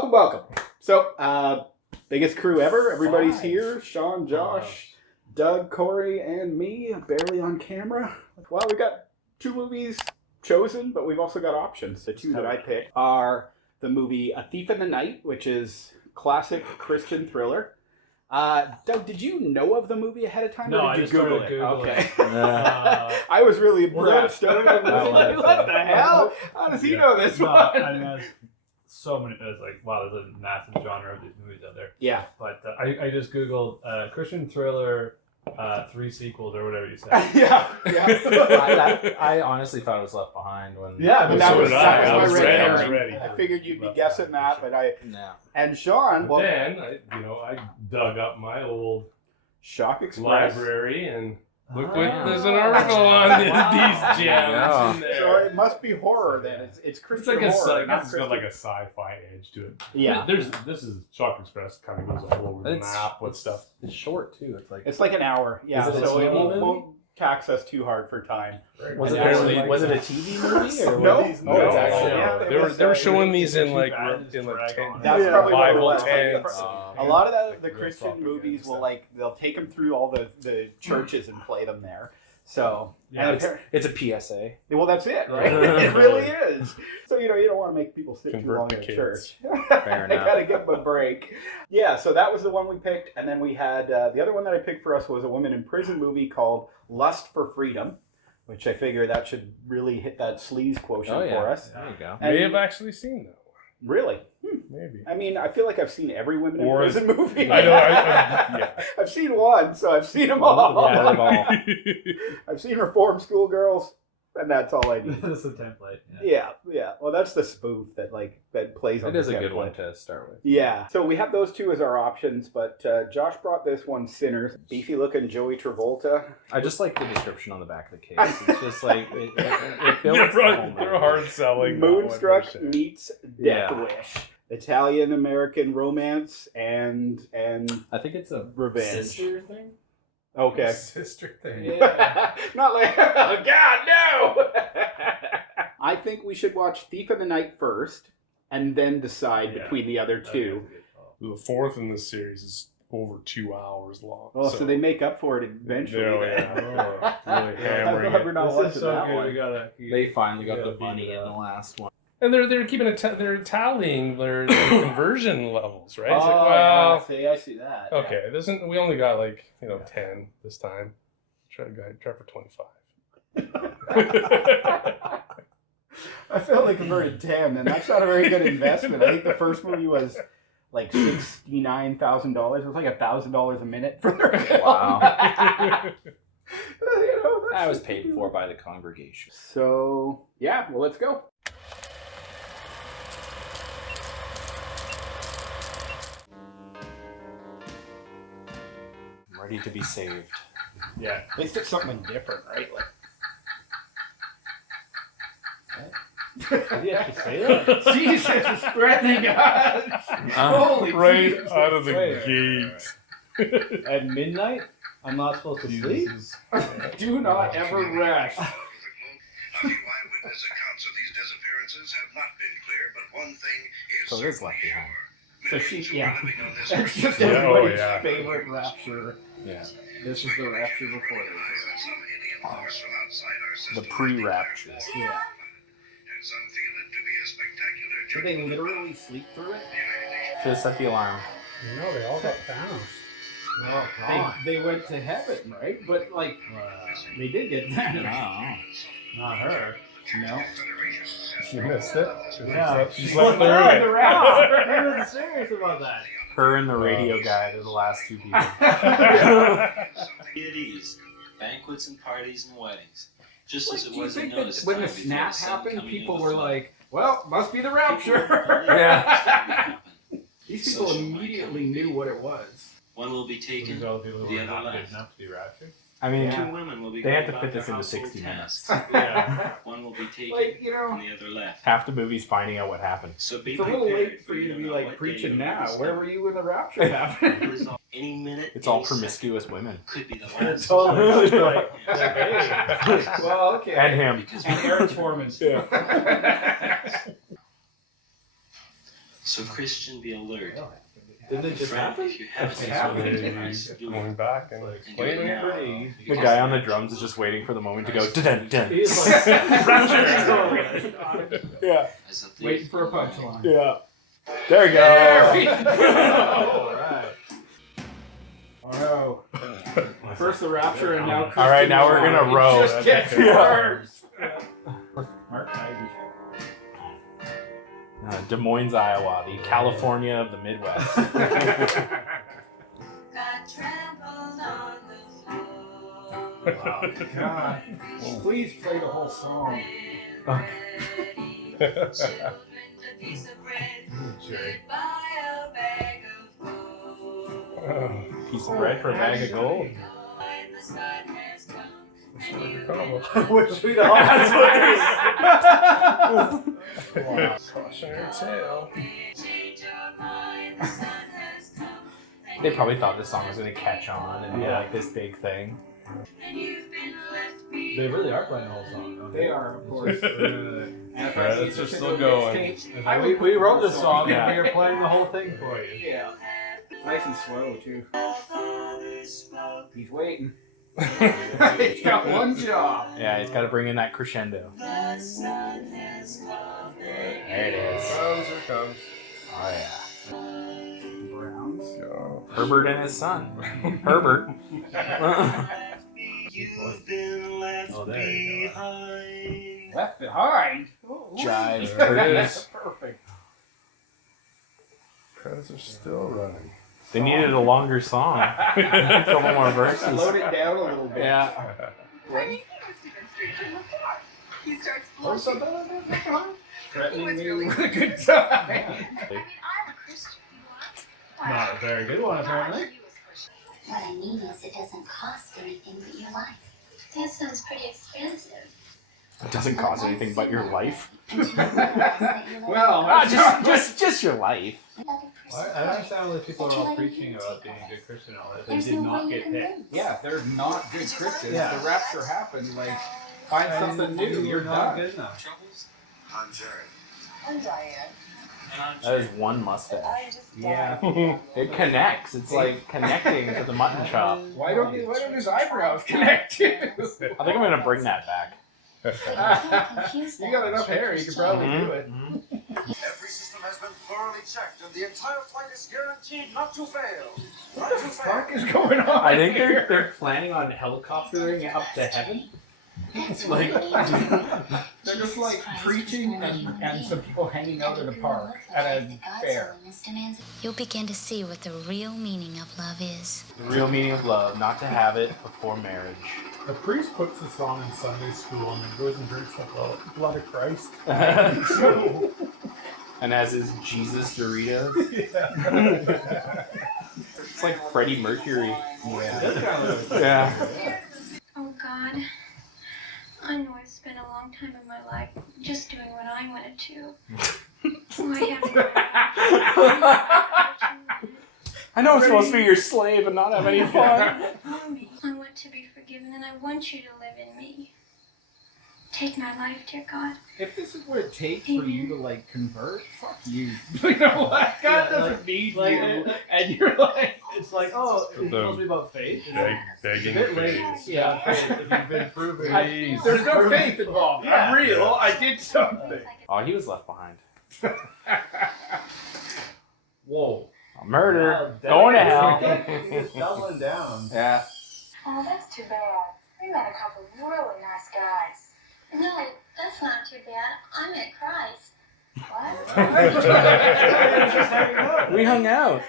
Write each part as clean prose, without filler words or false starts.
Welcome. So, biggest crew ever. Everybody's here. Sean, Josh, Doug, Corey, and me. Barely on camera. Well, we got 2 movies chosen, but we've also got options. The 2 that I picked are the movie A Thief in the Night, which is classic Christian thriller. Doug, did you know of the movie ahead of time, no, or did you Google it? Okay. I was really impressed. What the hell? How does he know this one? I mean, there's so many. It's like, wow, there's a massive genre of these movies out there. Yeah. But I just Googled Christian thriller 3 sequels or whatever you said. yeah. I honestly thought it was Left Behind when. Yeah, I mean, that was I my was red ready. I was herring. ready. I figured you'd be guessing that, but No. And Sean, But then I dug up my old Shock Express. library and look what Yeah. there's an article on these gems Yeah. in there. So it must be horror then. It's It's Christian like horror. I guess it's got like a sci-fi edge to it. Yeah. This is Shock Express kind of goes all over the map with stuff. It's short too. It's like an hour. Yeah, Is it a so it TV movie? won't tax us too hard for time. Was it Apparently- was it a TV movie or No. was it- No, it's actually- yeah, it they were was, they were uh, showing these in too like bad it's in like drag on. tent, That's probably what it Bible was. tents. A lot of the Like real Christian propaganda movies will stuff. they'll take them through all the churches and play them there. So Yeah, and It's a PSA. well, that's it, right? It really is. So you don't want to make people sit too Convert long the in a kids. church. Fair I enough. gotta give them a break. Yeah, so that was the one we picked, and then we had the other one that I picked for us was a women in prison movie called Lust for Freedom, which I figure that should really hit that sleaze quotient Oh, yeah. for us. There you go. And- May have actually seen that Really? one. Maybe. I mean, I feel like I've seen every women in Or- prison movie. I know. Yeah. I've seen one, so I've seen them all. Yeah, they've all. I've seen Reform Schoolgirls, and that's all I need. That's the template. Yeah. Well, that's the spoof that plays on It the is a good template. one to start with. Yeah. So we have those 2 as our options, but Josh brought this one, Sinners. Beefy looking Joey Travolta. I just like the description on the back of the case. It's just like it builds the whole They're movie. hard selling. that one, Moonstruck for sure. meets Death Yeah. Wish. Italian-American romance and I think it's a revenge. sister thing. Okay. Sister thing. Yeah. Not like, oh God, no! I think we should watch Thief of the Night first, and then decide Yeah. between the other 2. The 4th in this series is over 2 hours long. Oh, so they make up for it eventually. Oh, then. yeah. Really hammering We're it. not This watching is so that good. one. We gotta. They finally got Yeah, the beat bunny it in up. the last one. And they're keeping they're tallying their conversion levels, right? It's like, Oh, well, yeah. See, I see that. okay, it isn't. We only got 10 this time. Try for 25. I feel like converted 10, and that's not a very good investment. I think the first movie was like $69,000. It was like $1,000 a minute for their film. Wow. You know, That was paid for by the congregation. So, yeah, well, let's go. I'm ready to be saved. Yeah. At least it's something different, right? Like, Did you actually say that? Jesus is threatening us. Holy Right Jesus. out of the Wait. gate. At midnight, I'm not supposed to sleep. Jesus. Do not ever rest. A few eyewitness accounts of these disappearances have not been clear, but one thing is So it is certainly Left Behind. sure. So Millions she- who yeah. are living on this That's earth just Yeah, oh, everybody's yeah. favorite rapture. Yeah. This is the rapture before recognize that some alien force from outside our system The pre-rapture. has declared war. And some feel it to be a spectacular Did they journey. literally sleep through it? The United Nations Should have set the alarm. No, they all got found. Oh, They went to heaven, right? But, like, they did get that. Oh. not her. No. Federation She missed it. Yeah. She She slept slept through through it. the rapture. He wasn't serious about that. Her and the radio guy are the last 2 people. Deities, banquets and parties and weddings. Just Like, as it do you was in think notice that when time the before snap sun happened, coming people in were the flood. like, well, must be the rapture. Yeah. These people Social immediately might knew what it was. One will be taken, These all people who the other are not left. good enough to be raptured. I mean, Yeah. 2 women will be They have going to fit about this their into 60 household minutes. tasks. Yeah. One will be taken, Like, you know, and the other left. half the movie's finding out what happened. So be it's a little prepared, late for you to be don't know like what day preaching you'll now. be Where were you when the rapture happened? discovered. Any minute, It's all any second promiscuous women. could be the last. Totally. Like, Hey. Well, okay. And him. Because And Aaron Foreman. Yeah. So Christian, be alert. Didn't it just Friend, happen? if you haven't It's accepted happening. Christ, do Going it. back and And do explaining it it. now. The guy on the drums is just waiting for the moment to go dun dun. He's like, Yeah, As a thief, Waiting for a punchline. yeah. There you go. alright. Oh no. First the Rapture and now All right, now we're Christian gonna Bale. row. It just gets Yeah. worse. Mark Ivy. Des Moines, Iowa, the California of the Midwest. Got trampled on the floor. God. Please play the whole song. Children, a piece of bread could buy a bag of gold. Piece of bread for a bag of gold. And the sun has come, and you've Which we Wow. Cautionary tale. changed your mind. The sun has come, and They probably thought this song was gonna catch on and be Yeah. like this big thing. you've been left behind. They really are playing the whole song, don't They are, of course. Credits And if I are listen still to the going. mixtape, I mean, we wrote this song Yeah. and we are playing the whole thing for you. Yeah. Nice and slow, too. He's waiting. He's got one job. Yeah, he's got to bring in that crescendo. The sun has come, and There it is. Here comes. Oh yeah. Browns. Go. Herbert and his son. Herbert. You've been left Oh, there you go. behind. Left behind. Jive There it turkeys. is. Perfect. Credits are still running. They needed a longer song. A couple more verses. Load it down a little bit. Yeah. He starts Oh, blushing. Threatening was me really with a good time. I mean, I'm a Christian. Not a very good one, apparently. What I mean is it doesn't cost anything but your life. That sounds pretty expensive. It doesn't cost anything but your life. Well, Just your life. I don't understand why people are all preaching about being a good Christian and all that. They did not get hit. yeah, they're not good Christians. Yeah. The rapture happened. Like, find something new. You're not done. good enough. Troubles? I'm Jerry. I'm Diane. And I'm That is one mustache. I just Yeah. It connects. It's like connecting to the mutton chop. Why don't his eyebrows connect too? I think I'm gonna bring that back. You got enough hair, you can probably do it. Every system has been thoroughly checked, and the entire flight is guaranteed not to fail. What the fuck is going on? I think here? they're planning on helicoptering up to heaven. Like They're just like preaching and some people hanging out at a park at a fair. You'll begin to see what the real meaning of love is. the real meaning of love, not to have it before marriage. The priest puts this on in Sunday school and then goes and drinks the blood of Christ. And as is Jesus Doritos. It's like Freddie Mercury. Yeah. Oh God, I know I've spent a long time of my life just doing what I wanted to. I know I'm supposed to be your slave and not have any fun. I want to be forgiven and I want you to live in me. Take my life, dear God. If this is what it takes for you to like convert, fuck you. You know what? God doesn't need like, you, and you're like, It's like, oh, it's supposed to be about faith. It's a Begging bit late. faith. Yeah, faith. If you've been proven. there's no faith involved. Yeah. I'm real. I did something. Oh, he was left behind. Whoa. A murder. Wow, Going to hell. He's doubling down. Yeah. Oh, that's too bad. We met a couple of really nice guys. No, that's not too bad. I met Christ. What? We hung out.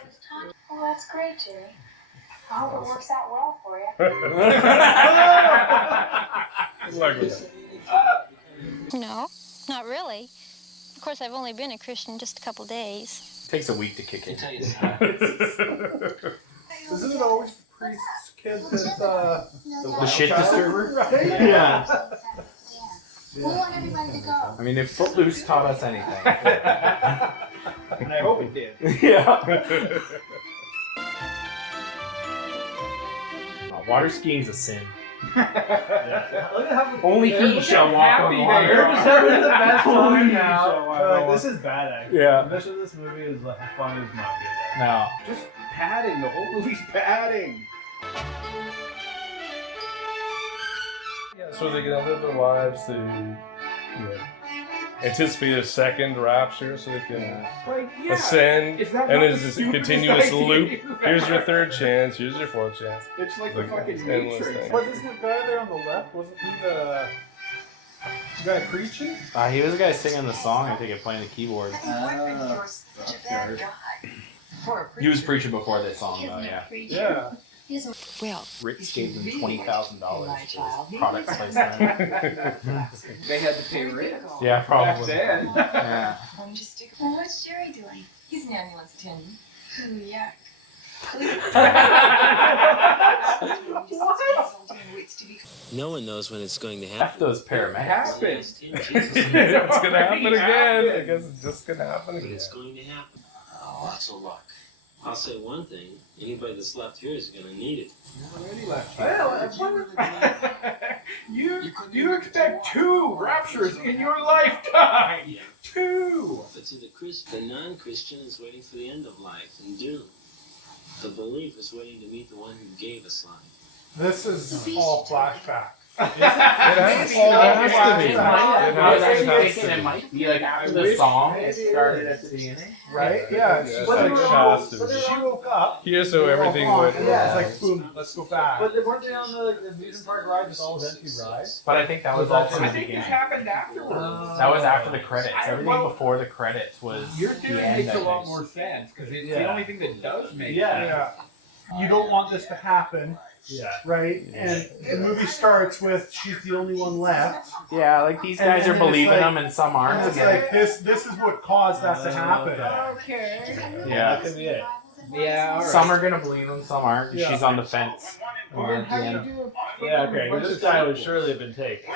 Well, that's great, Jimmy. I hope it works out well for you. Like with that. No, not really. Of course, I've only been a Christian just a couple days. Takes a week to kick I in. can tell you Isn't it always the priest's kid that's The shit disturber? Right? Yeah. We want everybody to go. I mean, if Footloose taught us anything. And I hope it did. Yeah. Water skiing's a sin. Yeah. Look at how Only he shall walk on water. They're just having the best Only time he shall walk now. on This is bad acting. Yeah. The mission of this movie is like fun as not good. No. Just padding. The whole movie's padding. So they can outlive their lives to anticipate a second rapture so they can ascend. Is that And not it's the this stupidest continuous idea loop. you've Here's your ever third heard? chance. Here's your fourth chance. It's like the Like, fucking endless Matrix. thing. Wasn't the guy there on the left? Wasn't he the guy preaching? He was the guy singing the song, I think, and playing the keyboard. You're such a bad guy. He was preaching before this song, though, yeah. Yeah. Well, Ritz gave them $20,000 My child. for his product placement. They had to pay rent. Yeah, Back probably. then. Yeah. Why don't you stick well, what's Jerry doing? He's an ambulance attendant. Ooh, yeah. No one knows when it's going to F happen. those paramedics. It's gonna happen again. I guess it's just gonna happen But again. it's going to happen. Lots of luck. I'll say one thing, anybody that's left here is going to need it. Already left. You expect 2 raptures in your lifetime. Yeah. 2. But to the non-Christian is waiting for the end of life and doom. The believer is waiting to meet the one who gave us life. This is all flashback. It has to be. It might be like after the song, it started at the beginning. Right? Yeah. It's Yeah, just it's like like Shasta. she woke up. Here's so everything would. Yeah. It's like, boom, let's go back. But weren't they on the amusement park ride with all empty rides? But I think that was all from the I think beginning. this happened afterwards. That was after the credits. Everything before the credits was Your the theory end, makes I a lot think. more sense because it's Yeah. the only thing that does make Yeah. sense. You don't want this to happen, Yeah. right? And the movie starts with she's the only one left. Yeah, like these And guys then are it's believing like- them and some And aren't. it's like this is what caused that to happen. Okay. Yeah. That could be it. Yeah. All right. Some are gonna believe them, some aren't. And Yeah. she's on the fence. Well, then how do you do a Yeah, okay. Well, this guy would surely have been taken.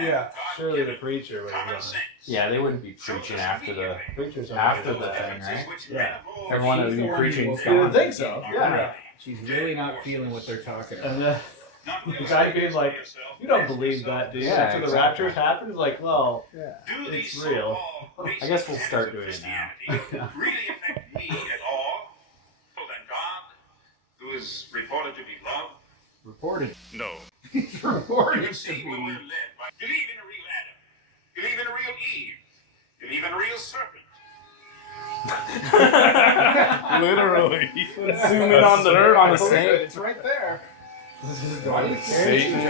Yeah. Surely the preacher would have done it. Yeah, they wouldn't be preaching after the Preacher's after the thing, right? Yeah. Everyone would be preaching You stuff. would think so. Yeah. She's really not feeling what they're talking about. And the guy being like, "You don't believe that, do you?" Yeah, After the exactly. rapture happens, like, well, Yeah. it's real. I guess we'll start doing it now. Really affect me at all? Well, then God, who is reported to be love? Reported. No. He's reported You to see, when we're be. led by believe in a real Adam, believe in a real Eve, believe in a real serpent. Literally. Zoom in on the snake. It's right there. Satan,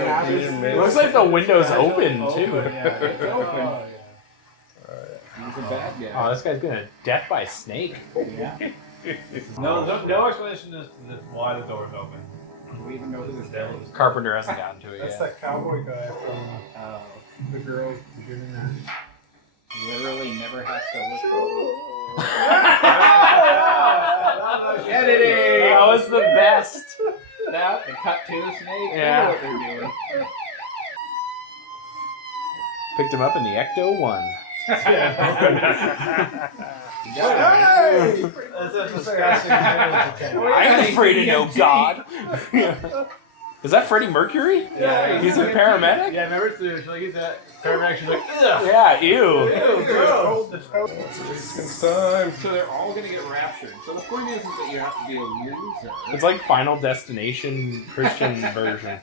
It looks like the window's open too. It's open. Oh, He's a bad guy. Oh, this guy's gonna death by snake. No explanation as to why the door's open. Do we even know who this guy is? Carpenter hasn't gotten to it That's yet. that cowboy guy from the girl beginning there. Literally never has to look. Yeah. Editing! That was the best. That and cut to the snake. Yeah. They know what they're doing. Picked him up in the Ecto 1. That's a disgusting I'm afraid of no God. Is that Freddie Mercury? Yeah, He's a paramedic? Yeah, remember it's like he's a paramedic. She's like, ugh. Yeah, ew. Ew, gross. It's time. So they're all gonna get raptured. So the point isn't that you have to be a loser. It's like Final Destination Christian version.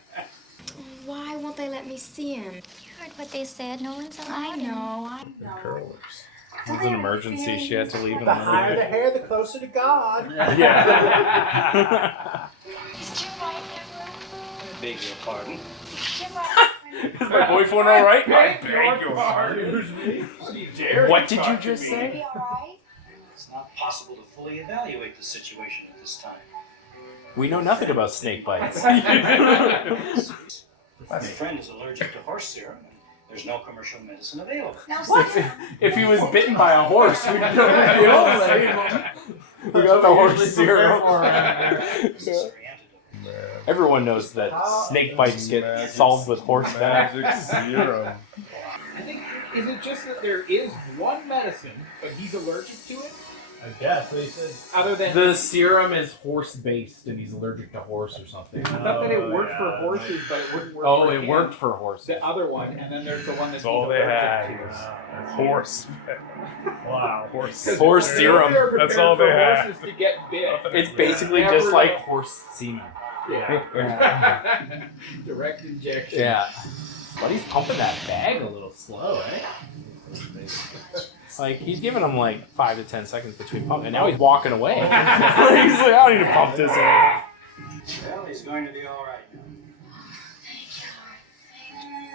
Why won't they let me see him? You heard what they said. No one's allowed. I know. Curlers. It was an emergency. She had to leave in The the higher the movie. hair, the closer to God. Yeah. Is Jim right there? Beg your pardon. Jim right Is my boyfriend alright? Beg your pardon. What did you just Be say? alright? It's not possible to fully evaluate the situation at this time. We know nothing about snake bites. My friend is allergic to horse serum, and there's no commercial medicine available. Now, If he was bitten by a horse, we'd save him. We got the horse serum. Necessary antidote. Everyone knows that snake bites get solved with horse venom. Magic serum. I think, is it just that there is one medicine, but he's allergic to it? I guess, but he said. Other than The serum is horse-based, and he's allergic to horse or something. I thought that it worked for horses, but it wouldn't work for Oh, it him. worked for horses. The other one, and then there's the one that's That's all they had. Horse. Wow. Horse serum. That's all they had. Horses to get bit. It's basically just like horse semen. Yeah. Direct injection. Yeah. But he's pumping that bag a little slow, eh? Like, he's giving him like 5 to 10 seconds between pumps, and now he's walking away. He's like, I don't need to pump this in. Well, he's going to be all right now.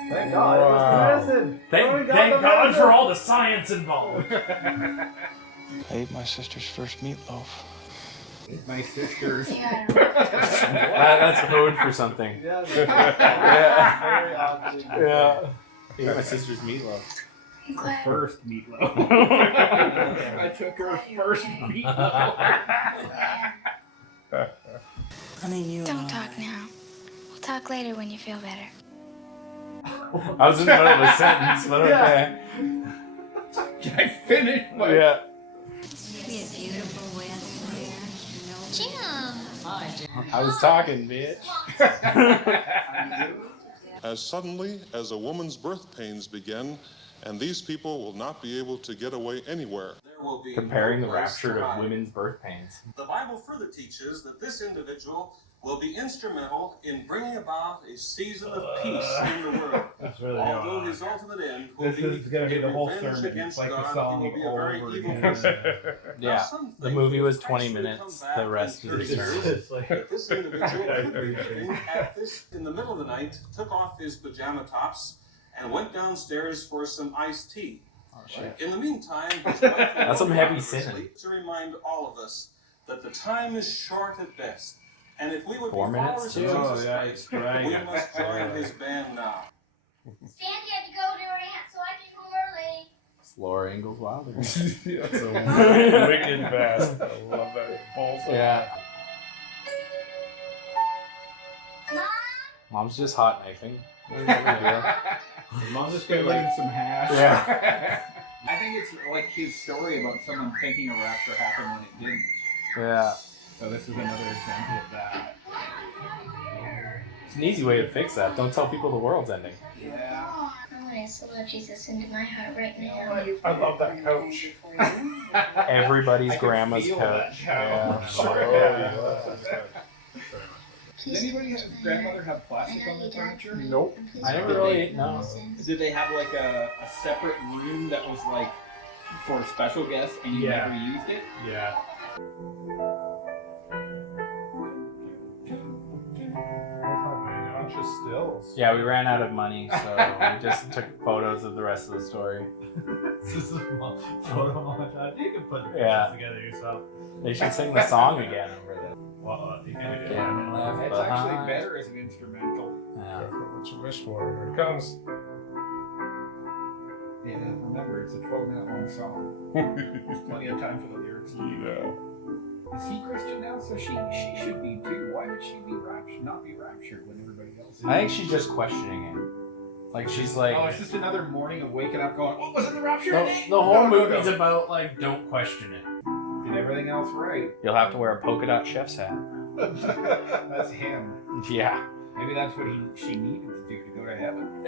Thank God. It was the medicine. Thank God for all the science involved. I ate my sister's first meatloaf. My sister's. That's code for something. Yeah. Yeah. Ate my sister's meatloaf. First meatloaf. I took her first meatloaf. Don't talk now. We'll talk later when you feel better. I was in the middle of a sentence, but okay. Can I finish? Yeah. Be a beautiful Jim. I was talking, bitch. As suddenly as a woman's birth pains begin, and these people will not be able to get away anywhere. Comparing the rapture to women's birth pains. The Bible further teaches that this individual will be instrumental in bringing about a season of peace in the world. That's really Although his ultimate end will This is going to be the whole revenge sermon. against It's like God. the He song will be a over very and evil over person. Yeah. The movie was 20 minutes. The rest is the sermon. This individual in the middle of the night took off his pajama tops and went downstairs for some iced tea. In the meantime, his wife That's some heavy sinning. asleep to remind all of us that the time is short at best. And if we would 4 be minutes, followers too? of Oh, Jesus yeah, Christ, right. we must join his band now. Sandy had to go to her aunt, so I can go early. It's Laura Ingalls Wilder. That's a wicked fast. I love that. Balls up. Yeah. Mom? Mom's just hot knifing. Mom's just gonna leave some hash. Yeah. I think it's like his story about someone thinking a rapture happened when it didn't. Yeah. So this is another example of that. It's an easy way to fix that. Don't tell people the world's ending. Yeah. I want to ask the Lord Jesus into my heart right now. I love that couch. Everybody's I can grandma's feel couch. that couch. Did anybody have grandmother have plastic on their furniture? Nope. I never really no. Did they have like a separate room that was like for special guests and you never used it? Yeah. Bunch of stills. Yeah, we ran out of money, so we just took photos of the rest of the story. This is a photo montage. You can put the Yeah. pieces together yourself. They should sing the song again over this. Well, you can do Yeah. it. It's actually better as an instrumental. Yeah. What you wish for. Here it comes. Yeah, remember, it's a 12-minute long song. There's plenty of time for the lyrics. Yeah. Is he Christian now? So she should be too. Why would she be not be raptured when everybody else is? I think she's just questioning it. Like she's like. Oh, it's just another morning of waking up going, what was it the rapture? The whole movie's about like don't question it. Did everything else right. You'll have to wear a polka dot chef's hat. That's him. Yeah. Maybe that's what she needed to do to go to heaven.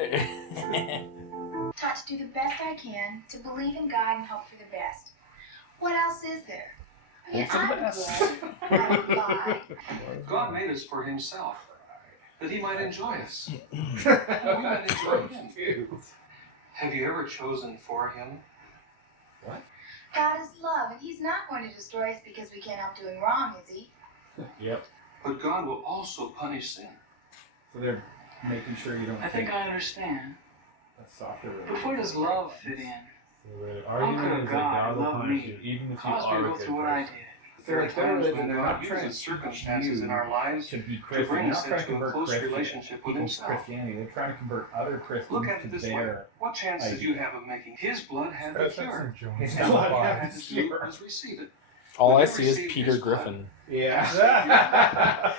Taught to do the best I can, to believe in God and hope for the best. What else is there? I mean, Hope for the best. I would lie. God made us for himself, that he might enjoy us. That we might enjoy him. Have you ever chosen for him? God is love, and he's not going to destroy us because we can't help doing wrong, is he? Yep. But God will also punish sin. So they're making sure you don't I think I understand. that's softer. But where does love fit in? The argument is that God will punish you, even if you Caused me are to a go good through what I person. did. There are times religion, when they're God not trying uses to circumstances you in our lives to be to Christian. bring They're us not trying to into a convert close Christian, relationship with people's himself. Christianity. They're trying to convert other Christians Look at it to this way. their What chance did you have of making his blood have the cure? His All blood you have had the to do cure. was receive it. All When I you see is receive Peter his blood, Griffin. Yeah.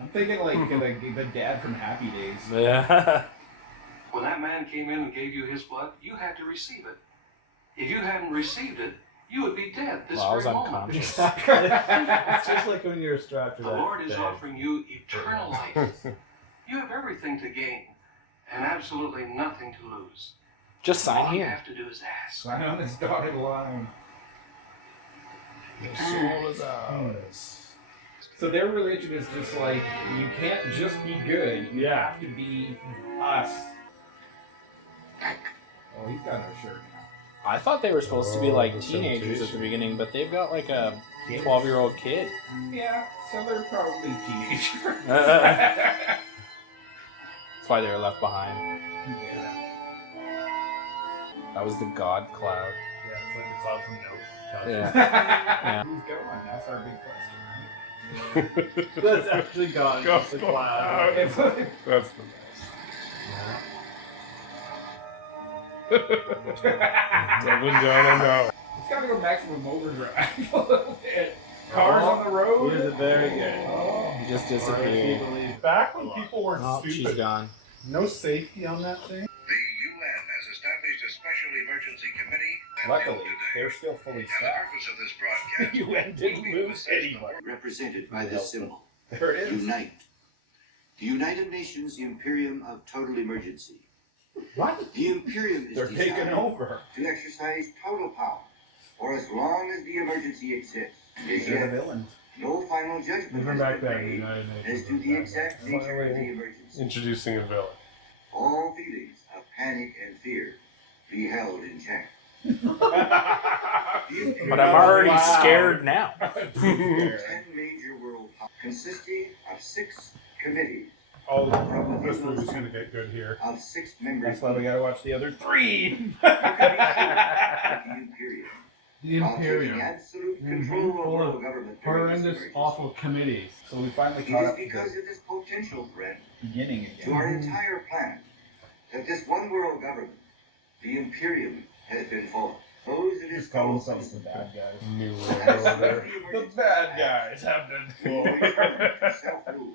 I'm thinking like the dad from Happy Days. Yeah. When that man came in and gave you his blood, you had to receive it. If you hadn't received it, you would be dead this Well, I was very moment. unconscious. It's just like when you're strapped to The that Lord is bed. offering you eternal life. You have everything to gain and absolutely nothing to lose. Just sign All you here. have to do is ask. Sign on this dotted line. The soul is ours. So their religion is just like, you can't just be good, you have to be us. Oh, he's got no shirt now. I thought they were supposed to be like the teenagers at the temptation. beginning, but they've got like a Kids? 12-year-old kid. Yeah, so they're probably teenagers. That's why they were left behind. Yeah. That was the God cloud. Yeah, it's like the cloud from Nope. Yeah. Yeah. Who's going? That's our big question, right? That's actually God. God's the cloud. cloud. That's the best. Double down, no. It's got to go maximum overdrive a little bit. Cars on the road. He is very good. Oh. He just disappeared. Back when people weren't Oh, she's stupid, gone. no safety on that thing. The UN has established a special emergency committee. Luckily, they're still fully And the staffed. purpose of this broadcast The UN didn't lose anybody. Represented by this symbol. There it is. Unite. The United Nations Imperium of Total Emergency. What? The Imperium is They're taking designed over. to exercise total power for as long as the emergency exists. As They're the yet, villains. no final judgment Even has back been then, the made United as Nations to was the back exact then. nature of the Finally emergency. Introducing a villain. All feelings of panic and fear be held in check. But I'm already scared now. 10 major world powers consisting of 6 committees Oh, this movie's gonna get good here. of 6 members. That's why we gotta watch the other 3. The Imperium. The While taking Imperium. absolute control of Full world of government during this horrendous, emergency. awful committees. So we finally It caught is up to because the of this potential threat beginning to our again. entire planet that this one world government, the Imperium, has been formed. Those of his Just call fellow themselves the citizens bad guys. New have world signed order. the The emergency bad act guys have been for self-rule.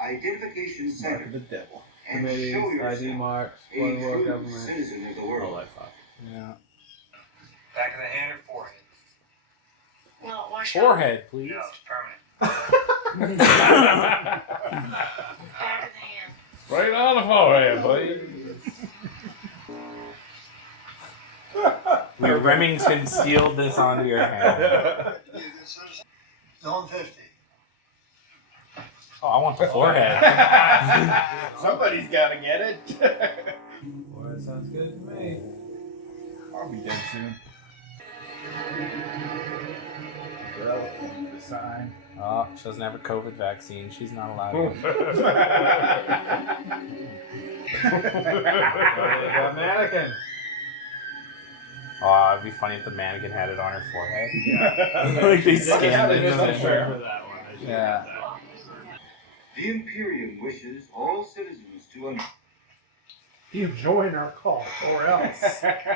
Identification Mark center of the devil. and Committees, show ID yourself marks, a one world true government. citizen of the Oh, world. I thought. Yeah. Back of the hand or forehead? Well, wash Forehead, please. No, it's permanent. back of the hand. Right on the forehead, please. Your Remington sealed this onto your hand. Zone 50. Oh, I want the forehead. Somebody's gotta get it. Boy, that sounds good to me. I'll be dead soon. Girl, the sign. Oh, she doesn't have a COVID vaccine. She's not allowed to. That mannequin. Oh, it'd be funny if the mannequin had it on her forehead. Yeah. Like they Yeah, scanned they it just in don't there. for that one. They should Yeah. have that. The Imperium wishes all citizens to You join our cult, or else. Yeah.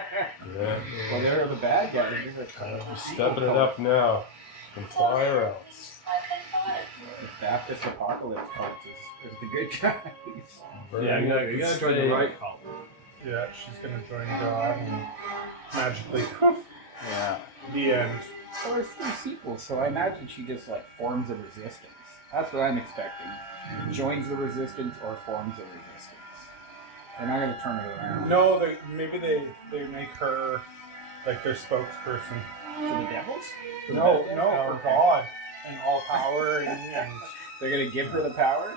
Well, they're the bad guys. We're stepping it up now. Comply or else. The Baptist apocalypse cult is the good guys. Yeah, you gotta join the right cult. Yeah, she's gonna join God and magically poof. Yeah. The end. Well, there's 3 sequels, so I imagine she just like forms a resistance. That's what I'm expecting. Joins the resistance or forms a resistance. They're not gonna turn it around. No, maybe they make her like their spokesperson. To the devils? No, for God and all power and They're gonna give her the power?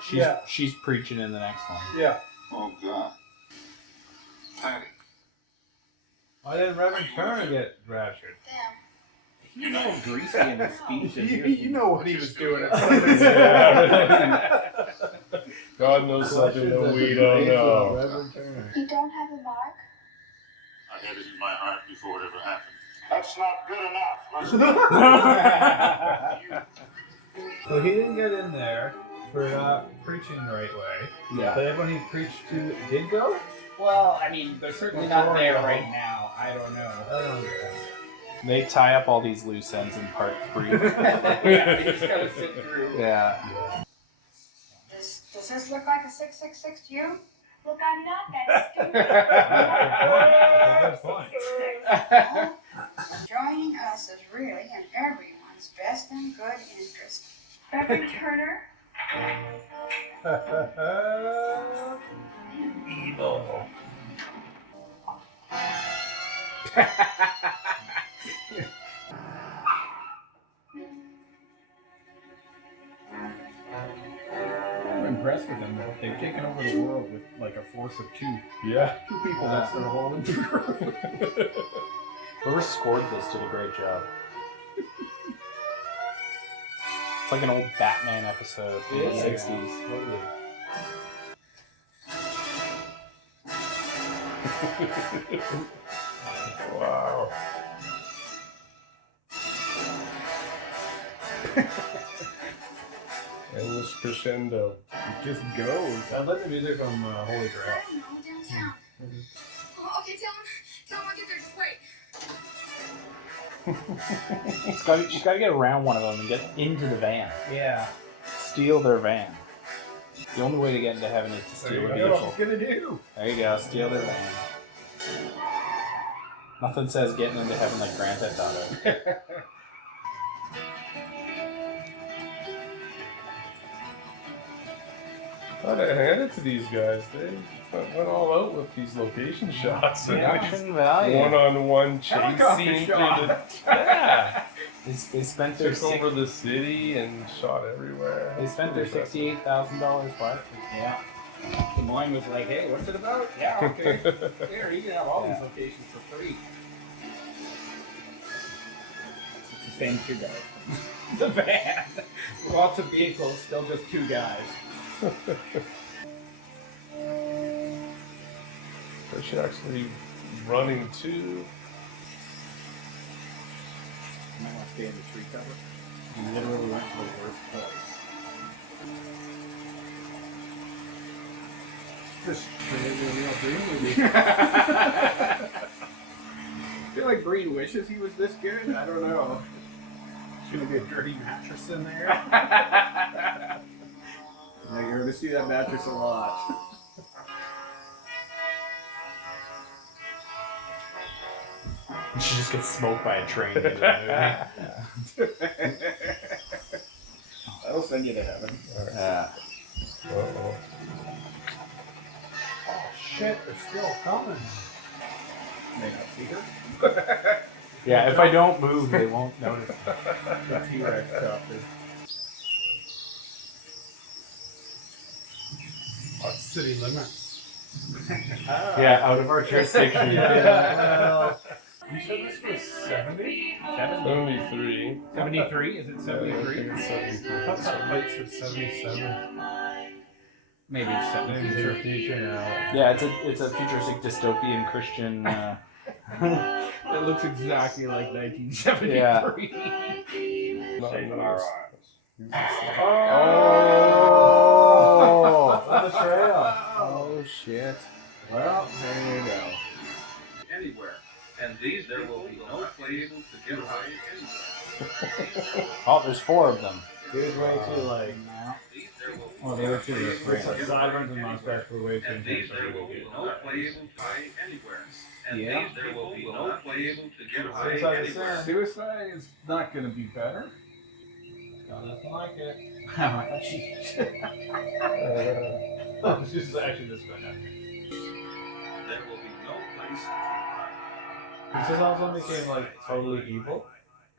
She's preaching in the next one. yeah. Oh, God. Patty. Why didn't Reverend Turner get raptured? You know, greasy in his speech. You know what he was doing at God knows something that we don't know. Reverend Turner. You don't have the mark? I had it in my heart before it ever happened. That's not good enough. So he didn't get in there for not preaching the right way. Yeah. But everyone he preached to did go? Well, I mean, they're certainly not there right now. I don't know. I don't know. They tie up all these loose ends in part 3. Yeah, you just gotta sit through. Yeah. Does this look like a 666 to you? Look, I'm not that stupid. Joining us is really in everyone's best and good interest. Reverend Turner? Evil. I'm impressed with them. They've taken over the world with like a force of two. Yeah. Two people, that's their whole crew. Whoever scored this did a great job. It's like an old Batman episode from the 60s. Totally. Wow. Endless crescendo. It just goes. I love the music from Holy Grail. No, downtown. Okay, tell him I'll get there. Just wait. You gotta get around one of them and get into the van. Yeah. Steal their van. The only way to get into heaven is to steal a That's vehicle. what he's gonna do. There you go, steal their van. Nothing says getting into heaven like Grand Theft Auto. Gotta hand it to these guys. They went all out with these location shots. The action value. One-on-one Helicopter chasing through shot. the... Yeah! They spent their Took over the city and shot everywhere. They spent their $68,000 left. Yeah. Des Moines was like, hey, what's it about? Yeah, okay. Here, you can have all these locations for free. It's the same two guys. The van. Lots of vehicles, still just two guys. But she actually running too. You might want to stay in the tree cover. You literally went to the worst place. Just really real dream movie. I feel like Breen wishes he was this good. I don't know. There's gonna be a dirty mattress in there. Yeah, you're going to see that mattress a lot. She just gets smoked by a train in the movie. That'll send you to heaven. Yeah. Uh-oh. Oh shit, they're still coming. May not see her. Yeah, if I don't move, they won't notice. The T-Rex copter. What's city limits? Yeah, out of our jurisdiction. Well, you said this was 70? 73. 73? Is it 73? I thought that lights were 77. Maybe it's 73. Maybe it's future now. Yeah, it's a futuristic dystopian Christian. It looks exactly like 1973. Yeah. Oh! On the trail. Oh shit. Well, there you go. Anywhere. And these there will be no place to get away anywhere. Oh, there's 4 of them. He was way too like. Oh, the other two are great. Sideburns and mustache were way too And these there will be no place to away anywhere. And these there will be no place to get away anywhere. Suicide is not going to be better. Nothing like it. I thought she... This is actually this one. There will be no place to This is also became like totally evil.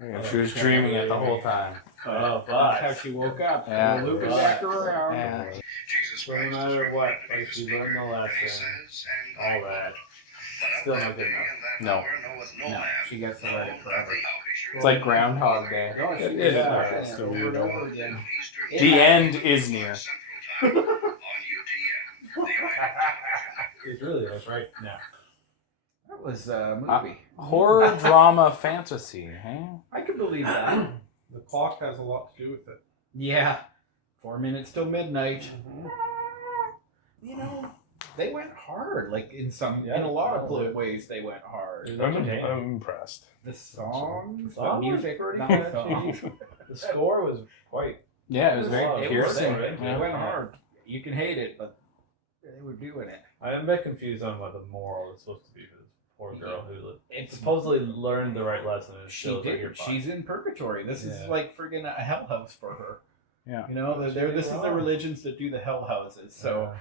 Yeah, she was dreaming it the whole time. Oh, That's how she woke up. Yeah. We'll loop it back around. Yeah. So no matter what, like she learned the lesson, all that. Still not good enough. No. No, she gets to let it forever. It's like Groundhog Day. It is. Over and over again. The end is near. It's really us right now. That was a movie. Horror, drama, fantasy, huh? I could believe that. The clock has a lot to do with it. Yeah. 4 minutes till midnight. You know, they went hard. Like in a lot of ways, they went hard. I'm impressed. The songs, the Song was music, pretty not good. songs. The score was quite. Yeah, it was very It piercing. went hard. You can hate it, but they were doing it. I'm a bit confused on what the moral is supposed to be for this poor girl who supposedly learned the right lesson. And She did. She's in purgatory. This is like friggin' a hell house for her. Yeah. You know, this is the religions that do the hell houses. So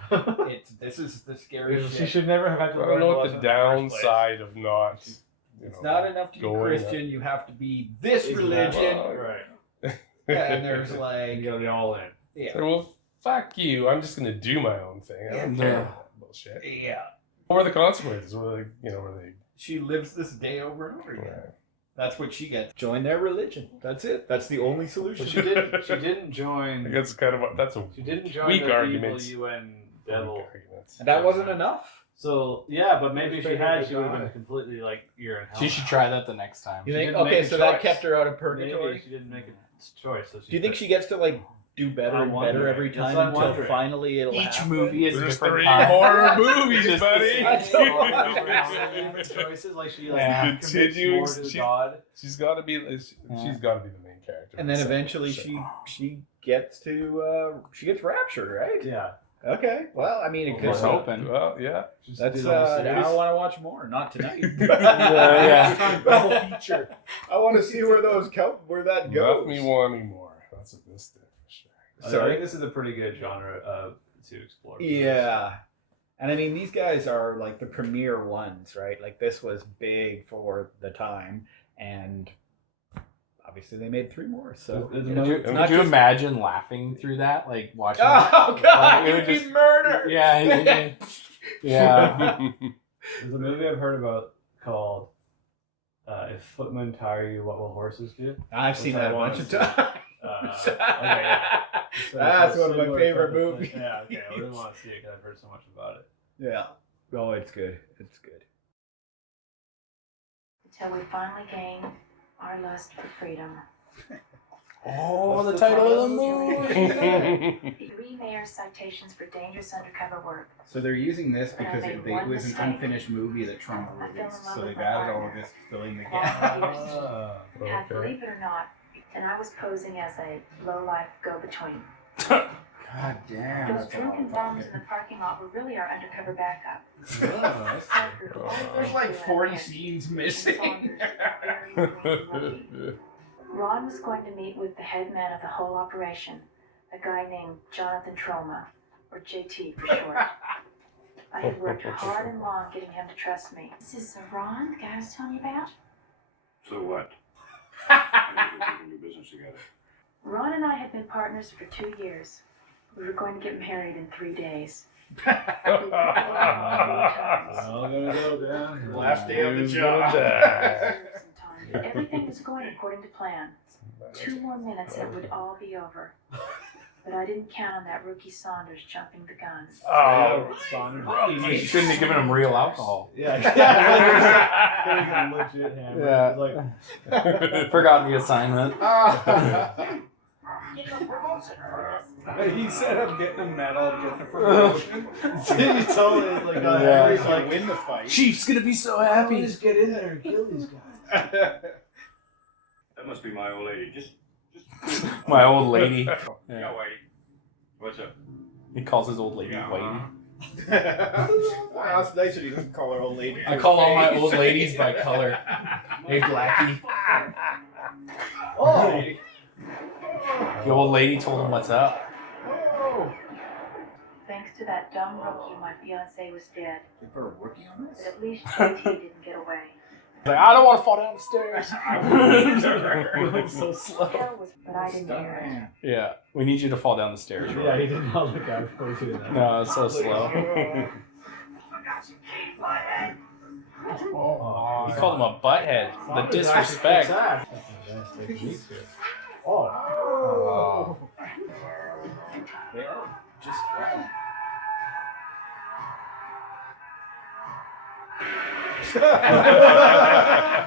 this is the scary shit. She should never have had to I learn don't know the what lesson the in first place. downside of not. It's not enough to be Christian. You have to be this religion. Right. And there's like you gotta be all in. Yeah. So, well, fuck you. I'm just gonna do my own thing. I don't care about that bullshit. Yeah. What were the consequences? Were they? She lives this day over and over again. That's what she gets. Join their religion. That's it. That's the only solution. She didn't join. That's kind of that's a She didn't join weak the argument. evil UN devil. And that wasn't enough. So yeah, but maybe if she had, she would have been completely like you're in hell. She should try that the next time. You think? Okay, so that kept her out of purgatory. Maybe she didn't make a choice. So Do you think she gets to like do better and better every time until finally it'll Each happen? movie is There's different 3 time. more movies, buddy. different choices? Like she like Continuing. commits more to God. She's got to be. She's got to be the main character. And then eventually she gets to she gets raptured, right? Yeah. Okay. Well, I mean, it could. We're hoping. Well, yeah. That's I want to watch more. Not tonight. Yeah. Feature. I want to see where that goes. Not me wanting more. That's what this did for sure. I think this is a pretty good genre to explore. Yeah. And I mean, these guys are like the premier ones, right? Like this was big for the time, and obviously they made 3 more. So Could you imagine laughing through that, like watching? Oh God, it you'd would be murdered. Yeah, yeah. There's a movie I've heard about called "If Footmen Tire You, What Will Horses Do?" I've seen that a bunch of times. Okay, yeah. So That's one of my similar favorite type of movies. thing. Yeah, okay. I really want to see it because I've heard so much about it. Yeah. Oh, it's good. It's good. Until we finally gain our lust for freedom. Oh, the title of the movie. 3 mayor's citations for dangerous undercover work. So they're using this And I because made it one was an mistake. unfinished movie that Trump I fell in released. love So with they've my added all of partner. this filling the Long gap. years. And believe it or not, and I was posing as a low-life go-between. God damn. Those drunken bums in the parking lot were really our undercover backup. There's like 40 scenes missing. Ron was going to meet with the head man of the whole operation, a guy named Jonathan Troma, or JT for short. I had worked hard and long getting him to trust me. This is Ron, the guy I was telling you about? So what? We're doing business together. Ron and I had been partners for 2 years. We were going to get married in 3 days. All gonna go down. Last day of the job. Everything was going according to plan. 2 more minutes and it would all be over. But I didn't count on that rookie Saunders jumping the gun. Oh, Saunders. You shouldn't have given him real alcohol. Yeah. Legit hammer. Yeah. Forgot the assignment. He said I'm getting a medal, I'm getting a promotion. He totally is like, everybody's like, win the fight. Chief's gonna be so happy. Just get in there and kill these guys. That must be my old lady. Just My old lady. Yeah, Whitey. What's up? He calls his old lady Whitey. Wow, that's nice that he doesn't call her old lady. I call all my old ladies by color. Hey, Blackie. Oh! The old lady told him what's up. Thanks to that dumb rookie, my fiancé was dead. You put a rookie on this? But at least JT didn't get away. Like, I don't want to fall down the stairs. So slow. But I didn't hear it. Yeah, we need you to fall down the stairs. Yeah, he did not look out for doing that. No, it's so slow. He called him a butthead. The disrespect. Oh. They are just wrong.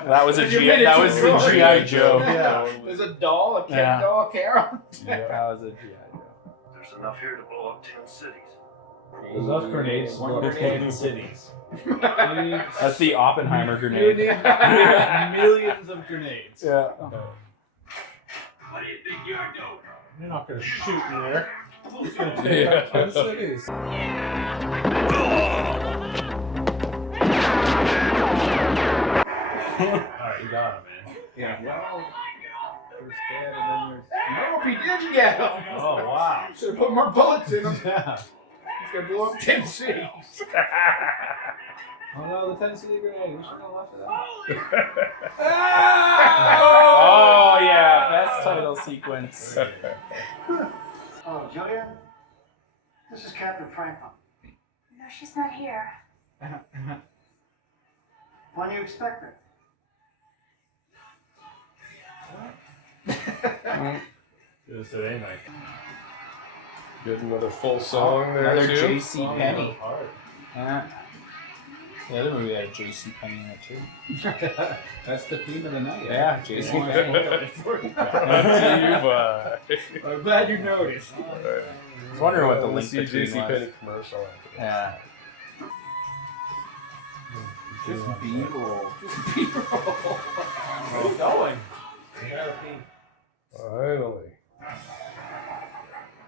That was a GI Joe. Yeah. There's a doll, a kid Yeah. doll, Carol. That was a GI Joe. There's enough here to blow up 10 cities. There's enough grenades to blow up 10 cities. That's the Oppenheimer You grenade. need millions of grenades. Yeah. What do you think you're doing? You're not gonna shoot me there. Yeah, yes it is. Alright, you got him, man. Yeah, well, there's dead, and then there's. Nope, he didn't get him! Oh, wow. Should have put more bullets in him. Yeah. He's gonna blow up 10 cities. Oh no, the 10 city grenade. We should have left it out. Oh yeah, best title sequence. Oh, Julia? This is Captain Franklin. No, she's not here. When do you expect her? Should have said anything. Get another full song there Another too. J.C. Penney. Yeah. The other movie had J.C. Penney in it too. That's the theme of the night. Yeah, J.C. Penney. I'm glad you noticed. I was wondering what the link see between J.C. was. Penney commercial after this. Yeah. Just B-roll. Just B-roll. Where are you going? Finally.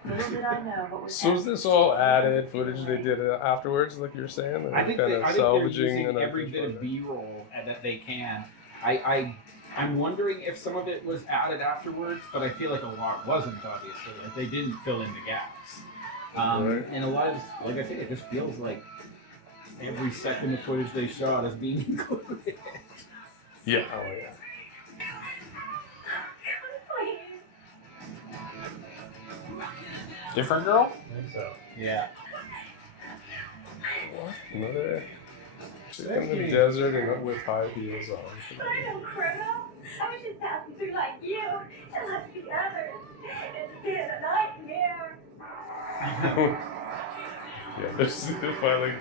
Little did I know what was So is this all added footage they did afterwards, like you're saying? I think, kind I of think they're salvaging using and every bit of B-roll that they can. I'm wondering if some of it was added afterwards, but I feel like a lot wasn't, obviously. Like they didn't fill in the gaps. And a lot of, like I said, it just feels like every second of footage they shot is being included. Yeah. Oh yeah. Different girl? I think so. Yeah. Another chick in the desert and with high heels on. I'm no criminal. I was just passing through like you and like the others. It's been a nightmare. Yeah, there's finally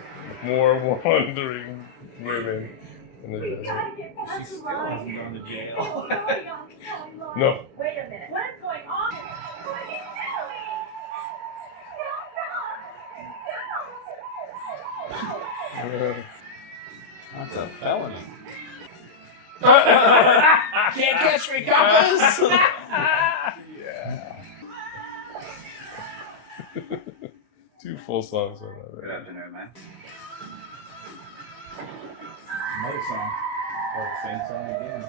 more wandering women in the We desert. gotta get past She the still line. hasn't gone to It's jail. going on timeline. No. Wait a minute. What is going on? What are you doing? That's a felony. Can't catch me, compass! Yeah. Two full songs on that. Good afternoon, man. Another song. Or the same song again.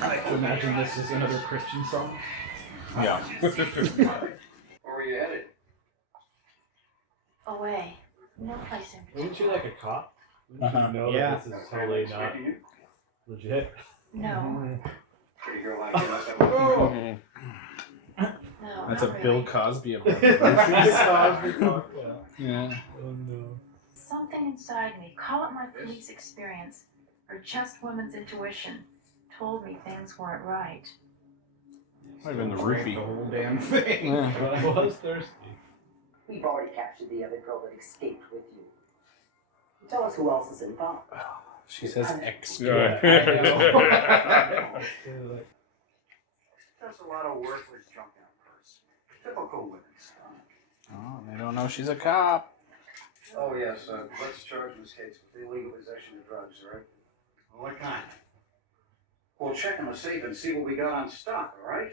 I like to imagine this is another Christian song. Yeah. Where were you headed? away. No place in Wouldn't you like a cop? Wouldn't Uh-huh. you know Yeah. that this is totally not legit? No. Pretty girl like you must have a No. That's a not Bill really. Cosby of Yeah. Oh no. Something inside me, call it my police experience, or just woman's intuition, told me things weren't right. Might have been the roofie. The whole damn thing. Yeah. But I was thirsty. We've already captured the other girl that escaped with you. Tell us who else is involved. She says ex. Yeah. Does a lot of work with junk in her purse. Typical women stuff. Oh, they don't know she's a cop. Oh yes, let's charge Miss Cates with illegal possession of drugs, all right? Well, what kind? We'll check in the safe and see what we got on stock, all right?